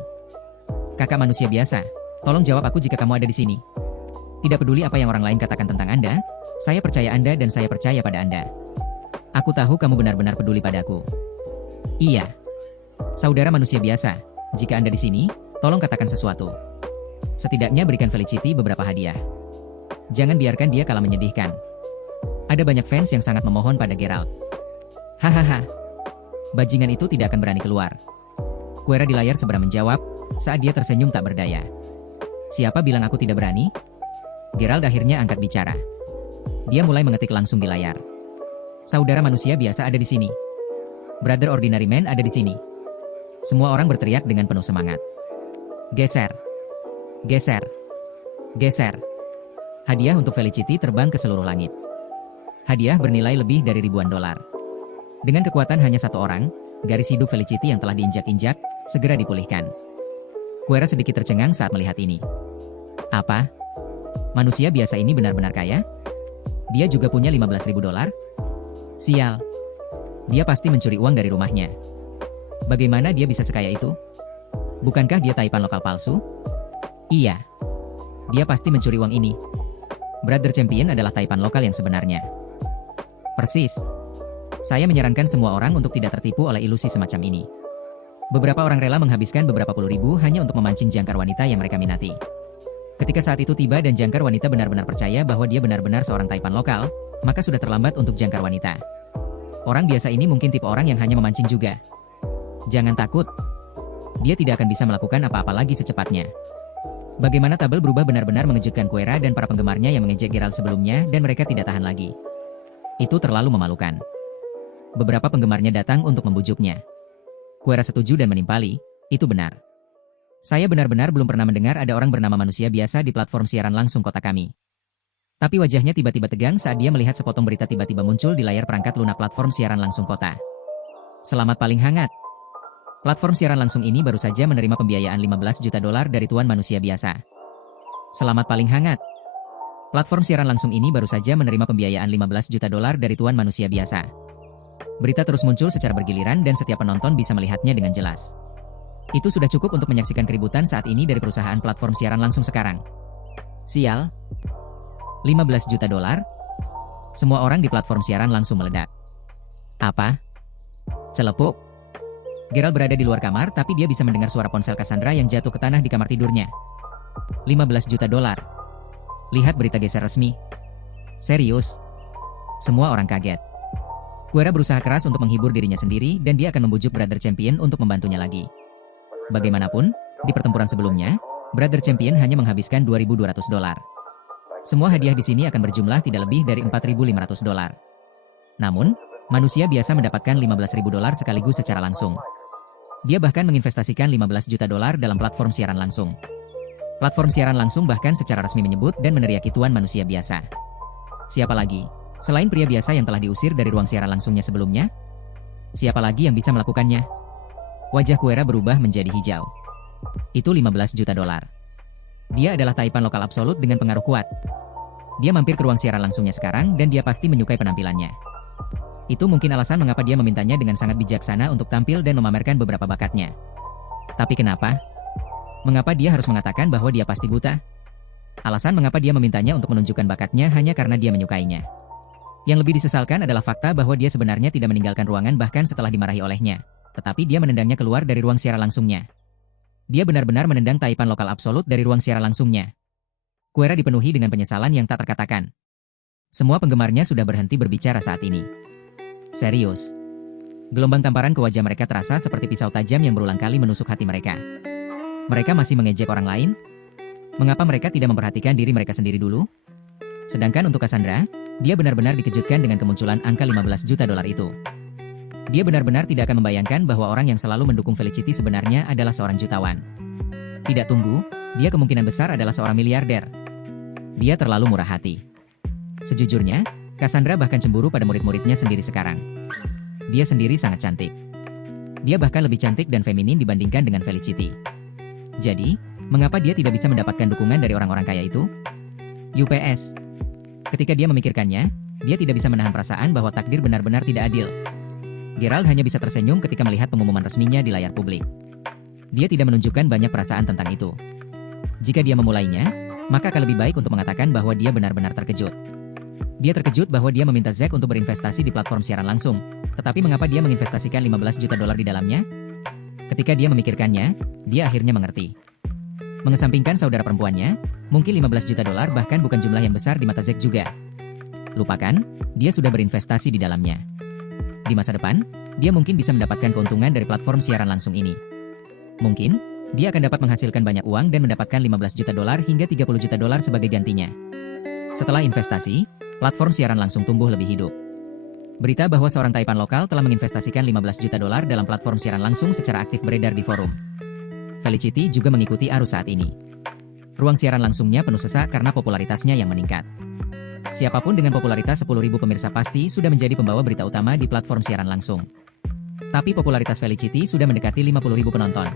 Kakak manusia biasa, tolong jawab aku jika kamu ada di sini. Tidak peduli apa yang orang lain katakan tentang Anda, saya percaya Anda dan saya percaya pada Anda. Aku tahu kamu benar-benar peduli padaku. Iya. Saudara manusia biasa, jika Anda di sini, tolong katakan sesuatu. Setidaknya berikan Felicity beberapa hadiah. Jangan biarkan dia kalah menyedihkan. Ada banyak fans yang sangat memohon pada Geralt. Hahaha. Bajingan itu tidak akan berani keluar. Quera di layar seberang menjawab, saat dia tersenyum tak berdaya. Siapa bilang aku tidak berani? Geralt akhirnya angkat bicara. Dia mulai mengetik langsung di layar. Saudara manusia biasa ada di sini. Brother Ordinary Man ada di sini. Semua orang berteriak dengan penuh semangat. Geser. Geser. Geser. Hadiah untuk Felicity terbang ke seluruh langit. Hadiah bernilai lebih dari ribuan dolar. Dengan kekuatan hanya satu orang, garis hidup Felicity yang telah diinjak-injak, segera dipulihkan. Quera sedikit tercengang saat melihat ini. Apa? Manusia biasa ini benar-benar kaya? Dia juga punya 15.000 dolar? Sial. Dia pasti mencuri uang dari rumahnya. Bagaimana dia bisa sekaya itu? Bukankah dia taipan lokal palsu? Iya. Dia pasti mencuri uang ini. Brother Champion adalah taipan lokal yang sebenarnya. Persis. Saya menyarankan semua orang untuk tidak tertipu oleh ilusi semacam ini. Beberapa orang rela menghabiskan beberapa puluh ribu hanya untuk memancing jangkar wanita yang mereka minati. Ketika saat itu tiba dan jangkar wanita benar-benar percaya bahwa dia benar-benar seorang taipan lokal, maka sudah terlambat untuk jangkar wanita. Orang biasa ini mungkin tipe orang yang hanya memancing juga. Jangan takut. Dia tidak akan bisa melakukan apa-apa lagi secepatnya. Bagaimana tabel berubah benar-benar mengejutkan Quera dan para penggemarnya yang mengejek Geralt sebelumnya dan mereka tidak tahan lagi. Itu terlalu memalukan. Beberapa penggemarnya datang untuk membujuknya. Quera setuju dan menimpali, itu benar. Saya benar-benar belum pernah mendengar ada orang bernama manusia biasa di platform siaran langsung kota kami. Tapi wajahnya tiba-tiba tegang saat dia melihat sepotong berita tiba-tiba muncul di layar perangkat lunak platform siaran langsung kota. Selamat paling hangat. Platform siaran langsung ini baru saja menerima pembiayaan 15 juta dolar dari Tuan Manusia Biasa. Selamat paling hangat. Platform siaran langsung ini baru saja menerima pembiayaan 15 juta dolar dari Tuan Manusia Biasa. Berita terus muncul secara bergiliran dan setiap penonton bisa melihatnya dengan jelas. Itu sudah cukup untuk menyaksikan keributan saat ini dari perusahaan platform siaran langsung sekarang. Sial. 15 juta dolar? Semua orang di platform siaran langsung meledak. Apa? Celepuk. Geralt berada di luar kamar tapi dia bisa mendengar suara ponsel Cassandra yang jatuh ke tanah di kamar tidurnya. 15 juta dolar. Lihat berita geser resmi. Serius? Semua orang kaget. Quera berusaha keras untuk menghibur dirinya sendiri dan dia akan membujuk Brother Champion untuk membantunya lagi. Bagaimanapun, di pertempuran sebelumnya, Brother Champion hanya menghabiskan 2.200 dolar. Semua hadiah di sini akan berjumlah tidak lebih dari 4.500 dolar. Namun, manusia biasa mendapatkan 15.000 dolar sekaligus secara langsung. Dia bahkan menginvestasikan 15 juta dolar dalam platform siaran langsung. Platform siaran langsung bahkan secara resmi menyebut dan meneriaki Tuan Manusia Biasa. Siapa lagi? Selain pria biasa yang telah diusir dari ruang siaran langsungnya sebelumnya? Siapa lagi yang bisa melakukannya? Wajah Quera berubah menjadi hijau. Itu 15 juta dolar. Dia adalah taipan lokal absolut dengan pengaruh kuat. Dia mampir ke ruang siaran langsungnya sekarang dan dia pasti menyukai penampilannya. Itu mungkin alasan mengapa dia memintanya dengan sangat bijaksana untuk tampil dan memamerkan beberapa bakatnya. Tapi kenapa? Mengapa dia harus mengatakan bahwa dia pasti buta? Alasan mengapa dia memintanya untuk menunjukkan bakatnya hanya karena dia menyukainya. Yang lebih disesalkan adalah fakta bahwa dia sebenarnya tidak meninggalkan ruangan bahkan setelah dimarahi olehnya. Tetapi dia menendangnya keluar dari ruang siaran langsungnya. Dia benar-benar menendang taipan lokal absolut dari ruang siaran langsungnya. Quera dipenuhi dengan penyesalan yang tak terkatakan. Semua penggemarnya sudah berhenti berbicara saat ini. Serius. Gelombang tamparan ke wajah mereka terasa seperti pisau tajam yang berulang kali menusuk hati mereka. Mereka masih mengejek orang lain? Mengapa mereka tidak memperhatikan diri mereka sendiri dulu? Sedangkan untuk Cassandra, dia benar-benar dikejutkan dengan kemunculan angka 15 juta dolar itu. Dia benar-benar tidak akan membayangkan bahwa orang yang selalu mendukung Felicity sebenarnya adalah seorang jutawan. Tidak tunggu, dia kemungkinan besar adalah seorang miliarder. Dia terlalu murah hati. Sejujurnya, Cassandra bahkan cemburu pada murid-muridnya sendiri sekarang. Dia sendiri sangat cantik. Dia bahkan lebih cantik dan feminin dibandingkan dengan Felicity. Jadi, mengapa dia tidak bisa mendapatkan dukungan dari orang-orang kaya itu? UPS. Ketika dia memikirkannya, Dia tidak bisa menahan perasaan bahwa takdir benar-benar tidak adil. Gerald hanya bisa tersenyum ketika melihat pengumuman resminya di layar publik. Dia tidak menunjukkan banyak perasaan tentang itu. Jika dia memulainya, maka akan lebih baik untuk mengatakan bahwa dia benar-benar terkejut. Dia terkejut bahwa dia meminta Zack untuk berinvestasi di platform siaran langsung. Tetapi mengapa dia menginvestasikan $15 juta di dalamnya? Ketika dia memikirkannya, dia akhirnya mengerti. Mengesampingkan saudara perempuannya, mungkin $15 juta bahkan bukan jumlah yang besar di mata Zack juga. Lupakan, dia sudah berinvestasi di dalamnya. Di masa depan, dia mungkin bisa mendapatkan keuntungan dari platform siaran langsung ini. Mungkin, dia akan dapat menghasilkan banyak uang dan mendapatkan $15 juta hingga $30 juta sebagai gantinya. Setelah investasi, platform siaran langsung tumbuh lebih hidup. Berita bahwa seorang taipan lokal telah menginvestasikan $15 juta dalam platform siaran langsung secara aktif beredar di forum. Felicity juga mengikuti arus saat ini. Ruang siaran langsungnya penuh sesak karena popularitasnya yang meningkat. Siapapun dengan popularitas 10.000 pemirsa pasti sudah menjadi pembawa berita utama di platform siaran langsung. Tapi popularitas Felicity sudah mendekati 50.000 penonton.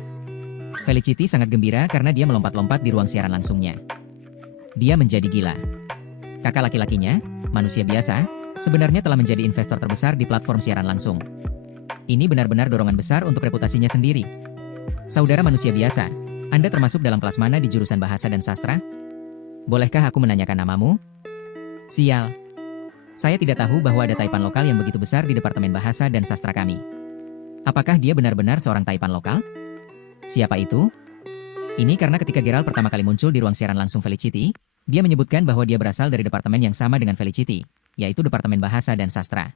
Felicity sangat gembira karena dia melompat-lompat di ruang siaran langsungnya. Dia menjadi gila. Kakak laki-lakinya, manusia biasa, sebenarnya telah menjadi investor terbesar di platform siaran langsung. Ini benar-benar dorongan besar untuk reputasinya sendiri. Saudara manusia biasa, Anda termasuk dalam kelas mana di jurusan bahasa dan sastra? Bolehkah aku menanyakan namamu? Sial. Saya tidak tahu bahwa ada taipan lokal yang begitu besar di Departemen Bahasa dan Sastra kami. Apakah dia benar-benar seorang taipan lokal? Siapa itu? Ini karena ketika Gerald pertama kali muncul di ruang siaran langsung Felicity, dia menyebutkan bahwa dia berasal dari departemen yang sama dengan Felicity, yaitu Departemen Bahasa dan Sastra.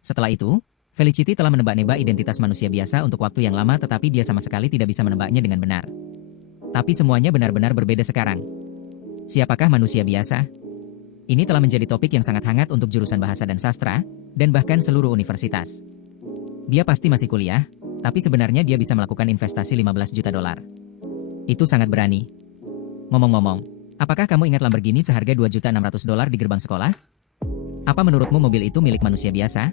Setelah itu, Felicity telah menebak-nebak identitas manusia biasa untuk waktu yang lama tetapi dia sama sekali tidak bisa menebaknya dengan benar. Tapi semuanya benar-benar berbeda sekarang. Siapakah manusia biasa? Ini telah menjadi topik yang sangat hangat untuk jurusan bahasa dan sastra, dan bahkan seluruh universitas. Dia pasti masih kuliah, tapi sebenarnya dia bisa melakukan investasi $15 juta. Itu sangat berani. Ngomong-ngomong, apakah kamu ingat Lamborghini seharga $2.600.000 di gerbang sekolah? Apa menurutmu mobil itu milik manusia biasa?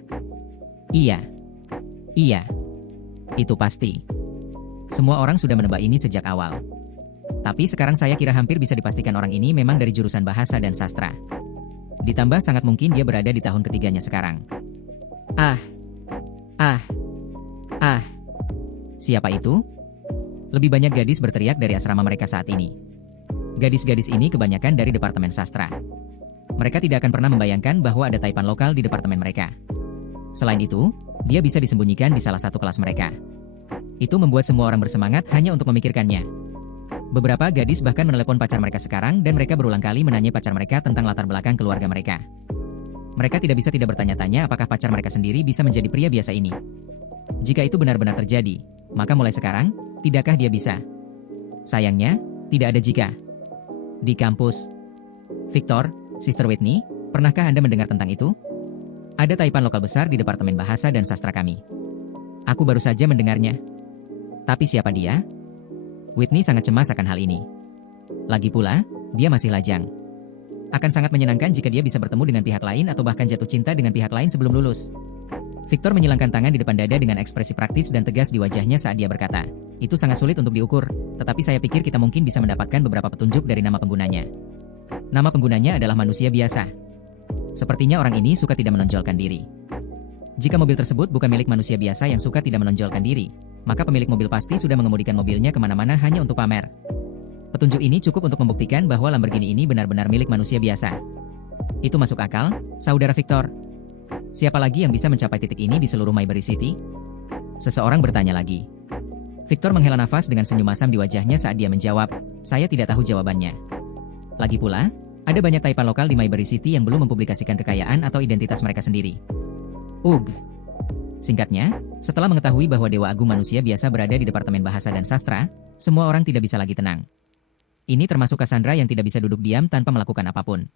Iya. Iya. Itu pasti. Semua orang sudah menebak ini sejak awal. Tapi sekarang saya kira hampir bisa dipastikan orang ini memang dari jurusan bahasa dan sastra. Ditambah sangat mungkin dia berada di tahun ketiganya sekarang. Siapa itu? Lebih banyak gadis berteriak dari asrama mereka saat ini. Gadis-gadis ini kebanyakan dari Departemen Sastra. Mereka tidak akan pernah membayangkan bahwa ada taipan lokal di departemen mereka. Selain itu, dia bisa disembunyikan di salah satu kelas mereka. Itu membuat semua orang bersemangat hanya untuk memikirkannya. Beberapa gadis bahkan menelepon pacar mereka sekarang dan mereka berulang kali menanyai pacar mereka tentang latar belakang keluarga mereka. Mereka tidak bisa tidak bertanya-tanya apakah pacar mereka sendiri bisa menjadi pria biasa ini. Jika itu benar-benar terjadi, maka mulai sekarang, tidakkah dia bisa? Sayangnya, tidak ada jika. Di kampus. Victor, Sister Whitney, pernahkah Anda mendengar tentang itu? Ada taipan lokal besar di Departemen Bahasa dan Sastra kami. Aku baru saja mendengarnya. Tapi siapa dia? Whitney sangat cemas akan hal ini. Lagi pula, dia masih lajang. Akan sangat menyenangkan jika dia bisa bertemu dengan pihak lain atau bahkan jatuh cinta dengan pihak lain sebelum lulus. Victor menyilangkan tangan di depan dada dengan ekspresi praktis dan tegas di wajahnya saat dia berkata, "Itu sangat sulit untuk diukur, tetapi saya pikir kita mungkin bisa mendapatkan beberapa petunjuk dari nama penggunanya." Nama penggunanya adalah manusia biasa. Sepertinya orang ini suka tidak menonjolkan diri. Jika mobil tersebut bukan milik manusia biasa yang suka tidak menonjolkan diri, maka pemilik mobil pasti sudah mengemudikan mobilnya kemana-mana hanya untuk pamer. Petunjuk ini cukup untuk membuktikan bahwa Lamborghini ini benar-benar milik manusia biasa. Itu masuk akal, saudara Victor. Siapa lagi yang bisa mencapai titik ini di seluruh Mayberry City? Seseorang bertanya lagi. Victor menghela nafas dengan senyum masam di wajahnya saat dia menjawab, "Saya tidak tahu jawabannya." Lagi pula, ada banyak taipan lokal di Mayberry City yang belum mempublikasikan kekayaan atau identitas mereka sendiri. Singkatnya, setelah mengetahui bahwa Dewa Agung manusia biasa berada di Departemen Bahasa dan Sastra, semua orang tidak bisa lagi tenang. Ini termasuk Cassandra yang tidak bisa duduk diam tanpa melakukan apapun.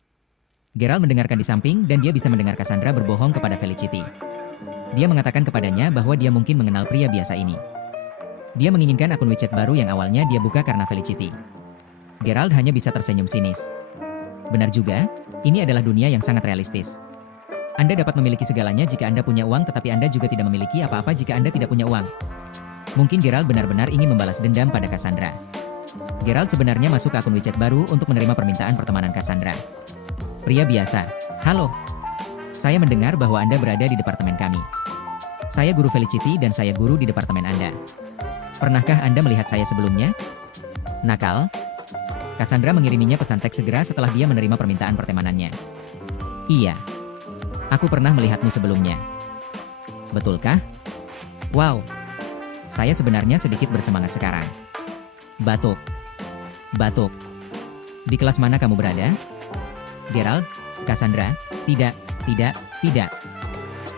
Gerald mendengarkan di samping dan dia bisa mendengar Cassandra berbohong kepada Felicity. Dia mengatakan kepadanya bahwa dia mungkin mengenal pria biasa ini. Dia menginginkan akun WeChat baru yang awalnya dia buka karena Felicity. Gerald hanya bisa tersenyum sinis. Benar juga, ini adalah dunia yang sangat realistis. Anda dapat memiliki segalanya jika Anda punya uang tetapi Anda juga tidak memiliki apa-apa jika Anda tidak punya uang. Mungkin Gerald benar-benar ingin membalas dendam pada Cassandra. Gerald sebenarnya masuk ke akun WeChat baru untuk menerima permintaan pertemanan Cassandra. Pria biasa. Halo. Saya mendengar bahwa Anda berada di departemen kami. Saya guru Felicity dan saya guru di departemen Anda. Pernahkah Anda melihat saya sebelumnya? Nakal? Cassandra mengiriminya pesan teks segera setelah dia menerima permintaan pertemanannya. Iya. Aku pernah melihatmu sebelumnya. Betulkah? Wow. Saya sebenarnya sedikit bersemangat sekarang. Batuk. Batuk. Di kelas mana kamu berada? Gerald? Cassandra? Tidak.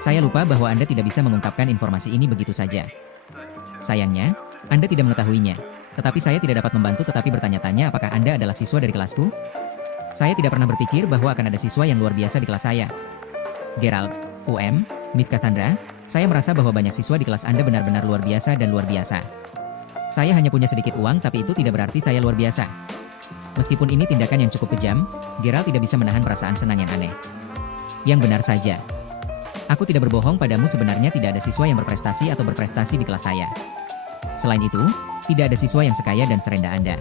Saya lupa bahwa Anda tidak bisa mengungkapkan informasi ini begitu saja. Sayangnya, Anda tidak mengetahuinya. Tetapi saya tidak dapat membantu tetapi bertanya-tanya apakah Anda adalah siswa dari kelasku? Saya tidak pernah berpikir bahwa akan ada siswa yang luar biasa di kelas saya. Gerald, Miss Cassandra, saya merasa bahwa banyak siswa di kelas Anda benar-benar luar biasa dan luar biasa. Saya hanya punya sedikit uang tapi itu tidak berarti saya luar biasa. Meskipun ini tindakan yang cukup kejam, Gerald tidak bisa menahan perasaan senang yang aneh. Yang benar saja. Aku tidak berbohong padamu, sebenarnya tidak ada siswa yang berprestasi atau berprestasi di kelas saya. Selain itu, tidak ada siswa yang sekaya dan serendah Anda.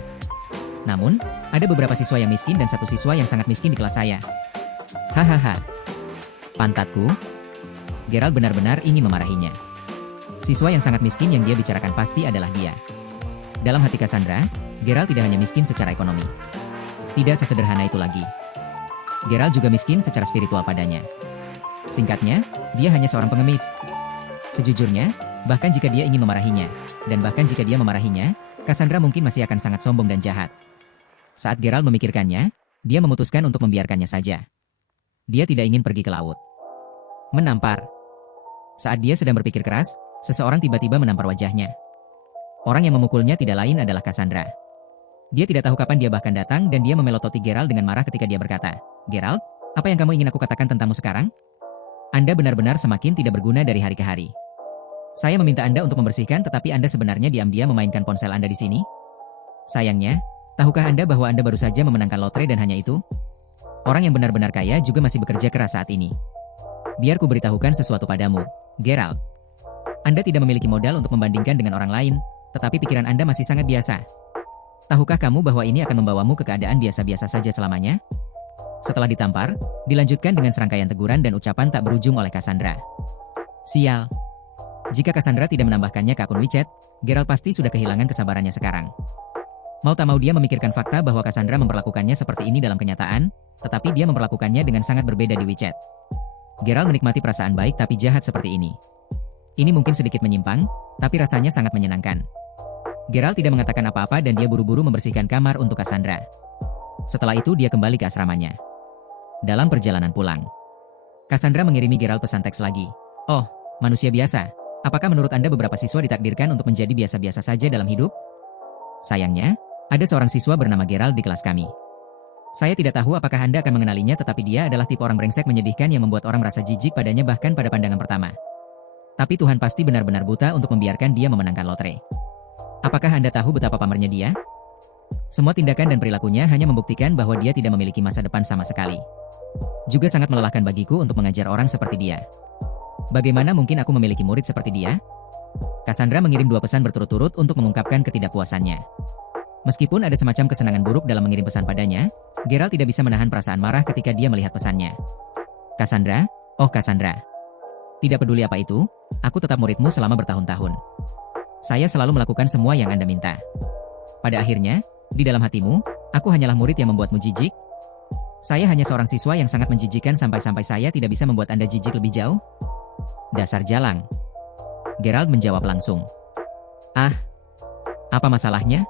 Namun, ada beberapa siswa yang miskin dan satu siswa yang sangat miskin di kelas saya. Hahaha. Pantatku? Gerald benar-benar ingin memarahinya. Siswa yang sangat miskin yang dia bicarakan pasti adalah dia. Dalam hati Cassandra, Gerald tidak hanya miskin secara ekonomi. Tidak sesederhana itu lagi. Gerald juga miskin secara spiritual padanya. Singkatnya, dia hanya seorang pengemis. Sejujurnya, bahkan jika dia ingin memarahinya, dan bahkan jika dia memarahinya, Cassandra mungkin masih akan sangat sombong dan jahat. Saat Gerald memikirkannya, dia memutuskan untuk membiarkannya saja. Dia tidak ingin pergi ke laut. Menampar. Saat dia sedang berpikir keras, seseorang tiba-tiba menampar wajahnya. Orang yang memukulnya tidak lain adalah Cassandra. Dia tidak tahu kapan dia bahkan datang dan dia memelototi Gerald dengan marah ketika dia berkata, "Gerald, apa yang kamu ingin aku katakan tentangmu sekarang? Anda benar-benar semakin tidak berguna dari hari ke hari. Saya meminta Anda untuk membersihkan tetapi Anda sebenarnya diam-diam memainkan ponsel Anda di sini. Sayangnya, tahukah Anda bahwa Anda baru saja memenangkan lotre dan hanya itu? Orang yang benar-benar kaya juga masih bekerja keras saat ini. Biar ku beritahukan sesuatu padamu, Gerald. Anda tidak memiliki modal untuk membandingkan dengan orang lain, tetapi pikiran Anda masih sangat biasa. Tahukah kamu bahwa ini akan membawamu ke keadaan biasa-biasa saja selamanya?" Setelah ditampar, dilanjutkan dengan serangkaian teguran dan ucapan tak berujung oleh Cassandra. Sial. Jika Cassandra tidak menambahkannya ke akun WeChat, Gerald pasti sudah kehilangan kesabarannya sekarang. Mau tak mau dia memikirkan fakta bahwa Cassandra memperlakukannya seperti ini dalam kenyataan, tetapi dia memperlakukannya dengan sangat berbeda di WeChat. Gerald menikmati perasaan baik tapi jahat seperti ini. Ini mungkin sedikit menyimpang, tapi rasanya sangat menyenangkan. Gerald tidak mengatakan apa-apa dan dia buru-buru membersihkan kamar untuk Cassandra. Setelah itu dia kembali ke asramanya. Dalam perjalanan pulang, Cassandra mengirimi Gerald pesan teks lagi. "Oh, manusia biasa. Apakah menurut Anda beberapa siswa ditakdirkan untuk menjadi biasa-biasa saja dalam hidup? Sayangnya, ada seorang siswa bernama Gerald di kelas kami. Saya tidak tahu apakah Anda akan mengenalinya tetapi dia adalah tipe orang brengsek menyedihkan yang membuat orang merasa jijik padanya bahkan pada pandangan pertama. Tapi Tuhan pasti benar-benar buta untuk membiarkan dia memenangkan lotre. Apakah Anda tahu betapa pamernya dia? Semua tindakan dan perilakunya hanya membuktikan bahwa dia tidak memiliki masa depan sama sekali. Juga sangat melelahkan bagiku untuk mengajar orang seperti dia. Bagaimana mungkin aku memiliki murid seperti dia?" Cassandra mengirim 2 pesan berturut-turut untuk mengungkapkan ketidakpuasannya. Meskipun ada semacam kesenangan buruk dalam mengirim pesan padanya, Gerald tidak bisa menahan perasaan marah ketika dia melihat pesannya. "Cassandra, oh Cassandra. Tidak peduli apa itu, aku tetap muridmu selama bertahun-tahun. Saya selalu melakukan semua yang Anda minta. Pada akhirnya, di dalam hatimu, aku hanyalah murid yang membuatmu jijik. Saya hanya seorang siswa yang sangat menjijikan sampai-sampai saya tidak bisa membuat Anda jijik lebih jauh. Dasar jalang." Gerald menjawab langsung. "Ah, apa masalahnya?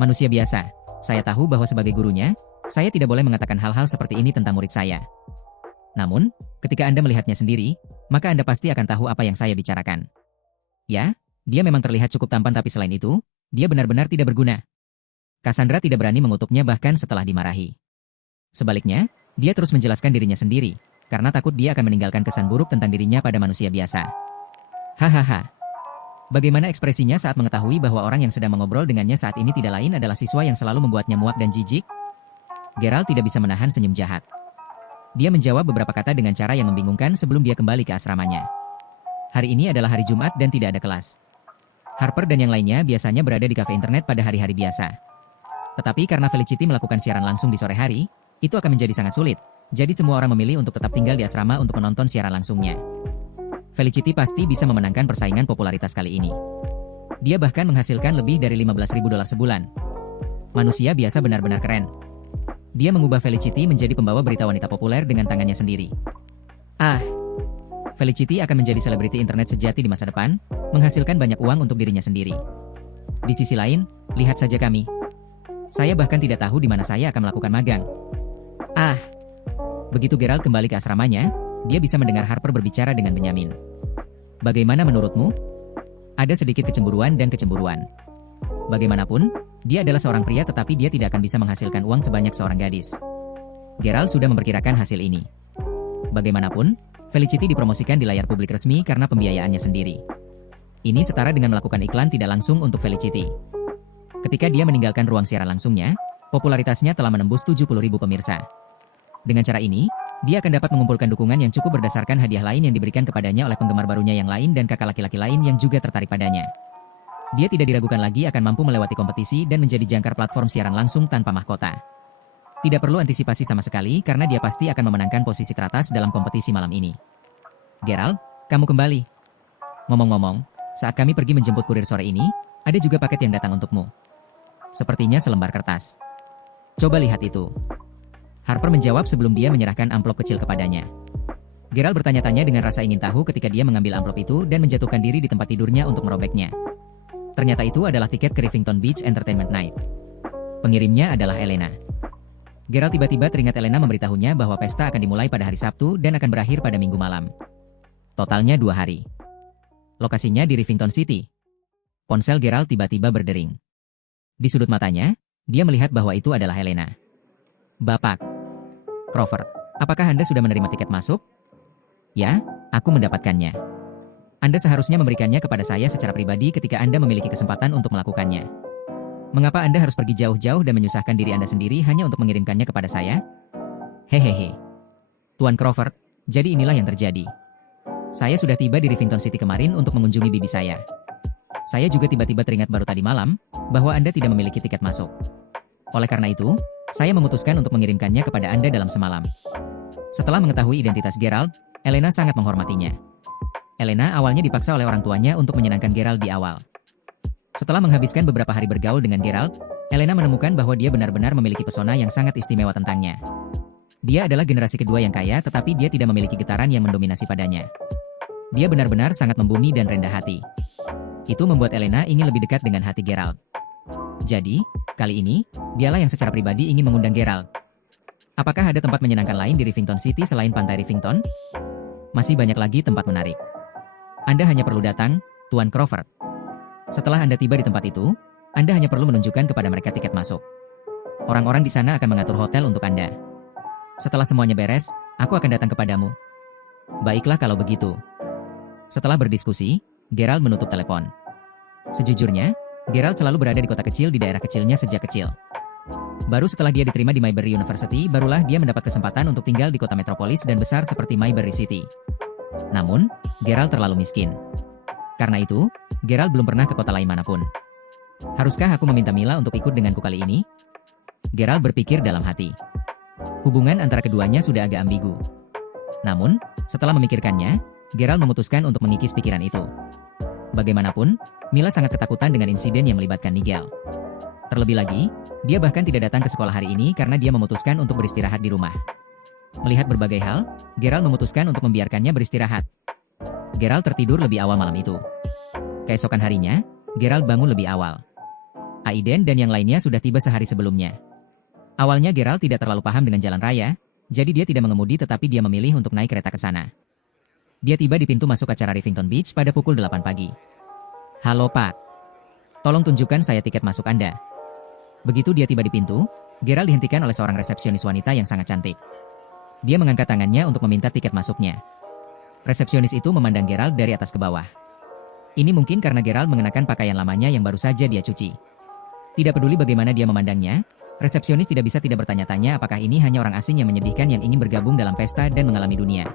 Manusia biasa. Saya tahu bahwa sebagai gurunya, saya tidak boleh mengatakan hal-hal seperti ini tentang murid saya. Namun, ketika Anda melihatnya sendiri, maka Anda pasti akan tahu apa yang saya bicarakan. Ya, dia memang terlihat cukup tampan tapi selain itu, dia benar-benar tidak berguna." Cassandra tidak berani mengutuknya bahkan setelah dimarahi. Sebaliknya, dia terus menjelaskan dirinya sendiri, karena takut dia akan meninggalkan kesan buruk tentang dirinya pada manusia biasa. Hahaha. Bagaimana ekspresinya saat mengetahui bahwa orang yang sedang mengobrol dengannya saat ini tidak lain adalah siswa yang selalu membuatnya muak dan jijik? Gerald tidak bisa menahan senyum jahat. Dia menjawab beberapa kata dengan cara yang membingungkan sebelum dia kembali ke asramanya. Hari ini adalah hari Jumat dan tidak ada kelas. Harper dan yang lainnya biasanya berada di kafe internet pada hari-hari biasa. Tetapi karena Felicity melakukan siaran langsung di sore hari, itu akan menjadi sangat sulit, Jadi semua orang memilih untuk tetap tinggal di asrama untuk menonton siaran langsungnya. Felicity pasti bisa memenangkan persaingan popularitas kali ini. Dia bahkan menghasilkan lebih dari $15.000 sebulan. Manusia biasa benar-benar keren. Dia mengubah Felicity menjadi pembawa berita wanita populer dengan tangannya sendiri. Felicity akan menjadi selebriti internet sejati di masa depan, menghasilkan banyak uang untuk dirinya sendiri. Di sisi lain, lihat saja kami. Saya bahkan tidak tahu di mana saya akan melakukan magang. Begitu Geralt kembali ke asramanya, dia bisa mendengar Harper berbicara dengan Benjamin. Bagaimana menurutmu? Ada sedikit kecemburuan dan kecemburuan. Bagaimanapun, dia adalah seorang pria tetapi dia tidak akan bisa menghasilkan uang sebanyak seorang gadis. Geralt sudah memperkirakan hasil ini. Bagaimanapun, Felicity dipromosikan di layar publik resmi karena pembiayaannya sendiri. Ini setara dengan melakukan iklan tidak langsung untuk Felicity. Ketika dia meninggalkan ruang siaran langsungnya, popularitasnya telah menembus 70.000 pemirsa. Dengan cara ini, dia akan dapat mengumpulkan dukungan yang cukup berdasarkan hadiah lain yang diberikan kepadanya oleh penggemar barunya yang lain dan kakak laki-laki lain yang juga tertarik padanya. Dia tidak diragukan lagi akan mampu melewati kompetisi dan menjadi jangkar platform siaran langsung tanpa mahkota. Tidak perlu antisipasi sama sekali karena dia pasti akan memenangkan posisi teratas dalam kompetisi malam ini. Geralt, kamu kembali. Ngomong-ngomong, saat kami pergi menjemput kurir sore ini, ada juga paket yang datang untukmu. Sepertinya selembar kertas. Coba lihat itu. Harper menjawab sebelum dia menyerahkan amplop kecil kepadanya. Geralt bertanya-tanya dengan rasa ingin tahu ketika dia mengambil amplop itu dan menjatuhkan diri di tempat tidurnya untuk merobeknya. Ternyata itu adalah tiket ke Rivington Beach Entertainment Night. Pengirimnya adalah Elena. Geralt tiba-tiba teringat Elena memberitahunya bahwa pesta akan dimulai pada hari Sabtu dan akan berakhir pada Minggu malam. Totalnya 2 hari. Lokasinya di Rivington City. Ponsel Geralt tiba-tiba berdering. Di sudut matanya, dia melihat bahwa itu adalah Elena. Bapak Crawford, apakah Anda sudah menerima tiket masuk? Ya, aku mendapatkannya. Anda seharusnya memberikannya kepada saya secara pribadi ketika Anda memiliki kesempatan untuk melakukannya. Mengapa Anda harus pergi jauh-jauh dan menyusahkan diri Anda sendiri hanya untuk mengirimkannya kepada saya? Hehehe. Tuan Crawford, jadi inilah yang terjadi. Saya sudah tiba di Rivington City kemarin untuk mengunjungi bibi saya. Saya juga tiba-tiba teringat baru tadi malam, bahwa Anda tidak memiliki tiket masuk. Oleh karena itu, saya memutuskan untuk mengirimkannya kepada Anda dalam semalam. Setelah mengetahui identitas Geralt, Elena sangat menghormatinya. Elena awalnya dipaksa oleh orang tuanya untuk menyenangkan Geralt di awal. Setelah menghabiskan beberapa hari bergaul dengan Geralt, Elena menemukan bahwa dia benar-benar memiliki pesona yang sangat istimewa tentangnya. Dia adalah generasi kedua yang kaya tetapi dia tidak memiliki getaran yang mendominasi padanya. Dia benar-benar sangat membumi dan rendah hati. Itu membuat Elena ingin lebih dekat dengan hati Geralt. Jadi, kali ini, dialah yang secara pribadi ingin mengundang Geralt. Apakah ada tempat menyenangkan lain di Rivington City selain Pantai Rivington? Masih banyak lagi tempat menarik. Anda hanya perlu datang, Tuan Crawford. Setelah Anda tiba di tempat itu, Anda hanya perlu menunjukkan kepada mereka tiket masuk. Orang-orang di sana akan mengatur hotel untuk Anda. Setelah semuanya beres, aku akan datang kepadamu. Baiklah kalau begitu. Setelah berdiskusi, Geralt menutup telepon. Sejujurnya, Geralt selalu berada di kota kecil di daerah kecilnya sejak kecil. Baru setelah dia diterima di Maybury University, barulah dia mendapat kesempatan untuk tinggal di kota metropolis dan besar seperti Maybury City. Namun, Geralt terlalu miskin. Karena itu, Geralt belum pernah ke kota lain manapun. Haruskah aku meminta Mila untuk ikut denganku kali ini? Geralt berpikir dalam hati. Hubungan antara keduanya sudah agak ambigu. Namun, setelah memikirkannya, Geralt memutuskan untuk mengikis pikiran itu. Bagaimanapun, Mila sangat ketakutan dengan insiden yang melibatkan Nigel. Terlebih lagi, dia bahkan tidak datang ke sekolah hari ini karena dia memutuskan untuk beristirahat di rumah. Melihat berbagai hal, Geralt memutuskan untuk membiarkannya beristirahat. Geralt tertidur lebih awal malam itu. Keesokan harinya, Geralt bangun lebih awal. Aiden dan yang lainnya sudah tiba sehari sebelumnya. Awalnya Geralt tidak terlalu paham dengan jalan raya, jadi dia tidak mengemudi tetapi dia memilih untuk naik kereta ke sana. Dia tiba di pintu masuk acara Rivington Beach pada pukul 8 pagi. Halo Pak. Tolong tunjukkan saya tiket masuk Anda. Begitu dia tiba di pintu, Geralt dihentikan oleh seorang resepsionis wanita yang sangat cantik. Dia mengangkat tangannya untuk meminta tiket masuknya. Resepsionis itu memandang Geralt dari atas ke bawah. Ini mungkin karena Geralt mengenakan pakaian lamanya yang baru saja dia cuci. Tidak peduli bagaimana dia memandangnya, resepsionis tidak bisa tidak bertanya-tanya apakah ini hanya orang asing yang menyedihkan yang ingin bergabung dalam pesta dan mengalami dunia.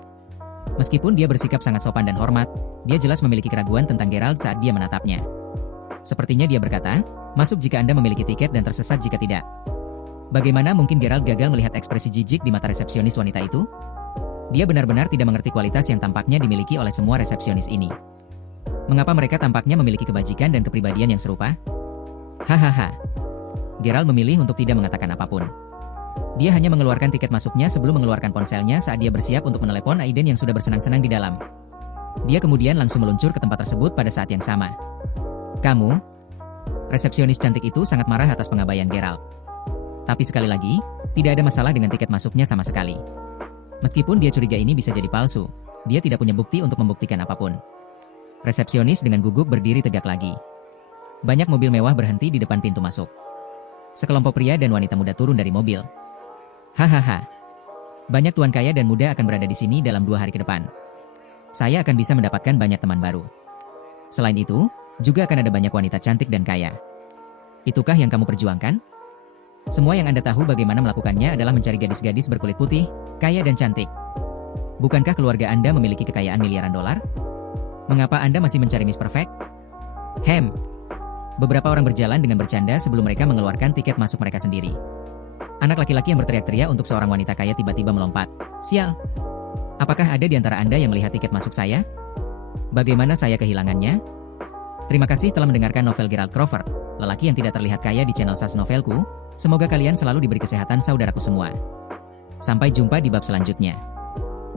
Meskipun dia bersikap sangat sopan dan hormat, dia jelas memiliki keraguan tentang Geralt saat dia menatapnya. Sepertinya dia berkata, masuk jika Anda memiliki tiket dan tersesat jika tidak. Bagaimana mungkin Gerald gagal melihat ekspresi jijik di mata resepsionis wanita itu? Dia benar-benar tidak mengerti kualitas yang tampaknya dimiliki oleh semua resepsionis ini. Mengapa mereka tampaknya memiliki kebajikan dan kepribadian yang serupa? Hahaha. Gerald memilih untuk tidak mengatakan apapun. Dia hanya mengeluarkan tiket masuknya sebelum mengeluarkan ponselnya saat dia bersiap untuk menelepon Aiden yang sudah bersenang-senang di dalam. Dia kemudian langsung meluncur ke tempat tersebut pada saat yang sama. Kamu? Resepsionis cantik itu sangat marah atas pengabaian Gerald. Tapi sekali lagi, tidak ada masalah dengan tiket masuknya sama sekali. Meskipun dia curiga ini bisa jadi palsu, dia tidak punya bukti untuk membuktikan apapun. Resepsionis dengan gugup berdiri tegak lagi. Banyak mobil mewah berhenti di depan pintu masuk. Sekelompok pria dan wanita muda turun dari mobil. Hahaha. Banyak tuan kaya dan muda akan berada di sini dalam 2 hari ke depan. Saya akan bisa mendapatkan banyak teman baru. Selain itu, juga akan ada banyak wanita cantik dan kaya. Itukah yang kamu perjuangkan? Semua yang Anda tahu bagaimana melakukannya adalah mencari gadis-gadis berkulit putih, kaya dan cantik. Bukankah keluarga Anda memiliki kekayaan miliaran dolar? Mengapa Anda masih mencari Miss Perfect? Beberapa orang berjalan dengan bercanda sebelum mereka mengeluarkan tiket masuk mereka sendiri. Anak laki-laki yang berteriak-teriak untuk seorang wanita kaya tiba-tiba melompat. Sial! Apakah ada di antara Anda yang melihat tiket masuk saya? Bagaimana saya kehilangannya? Terima kasih telah mendengarkan novel Gerald Crawford, lelaki yang tidak terlihat kaya di channel Sas Novelku. Semoga kalian selalu diberi kesehatan saudaraku semua. Sampai jumpa di bab selanjutnya.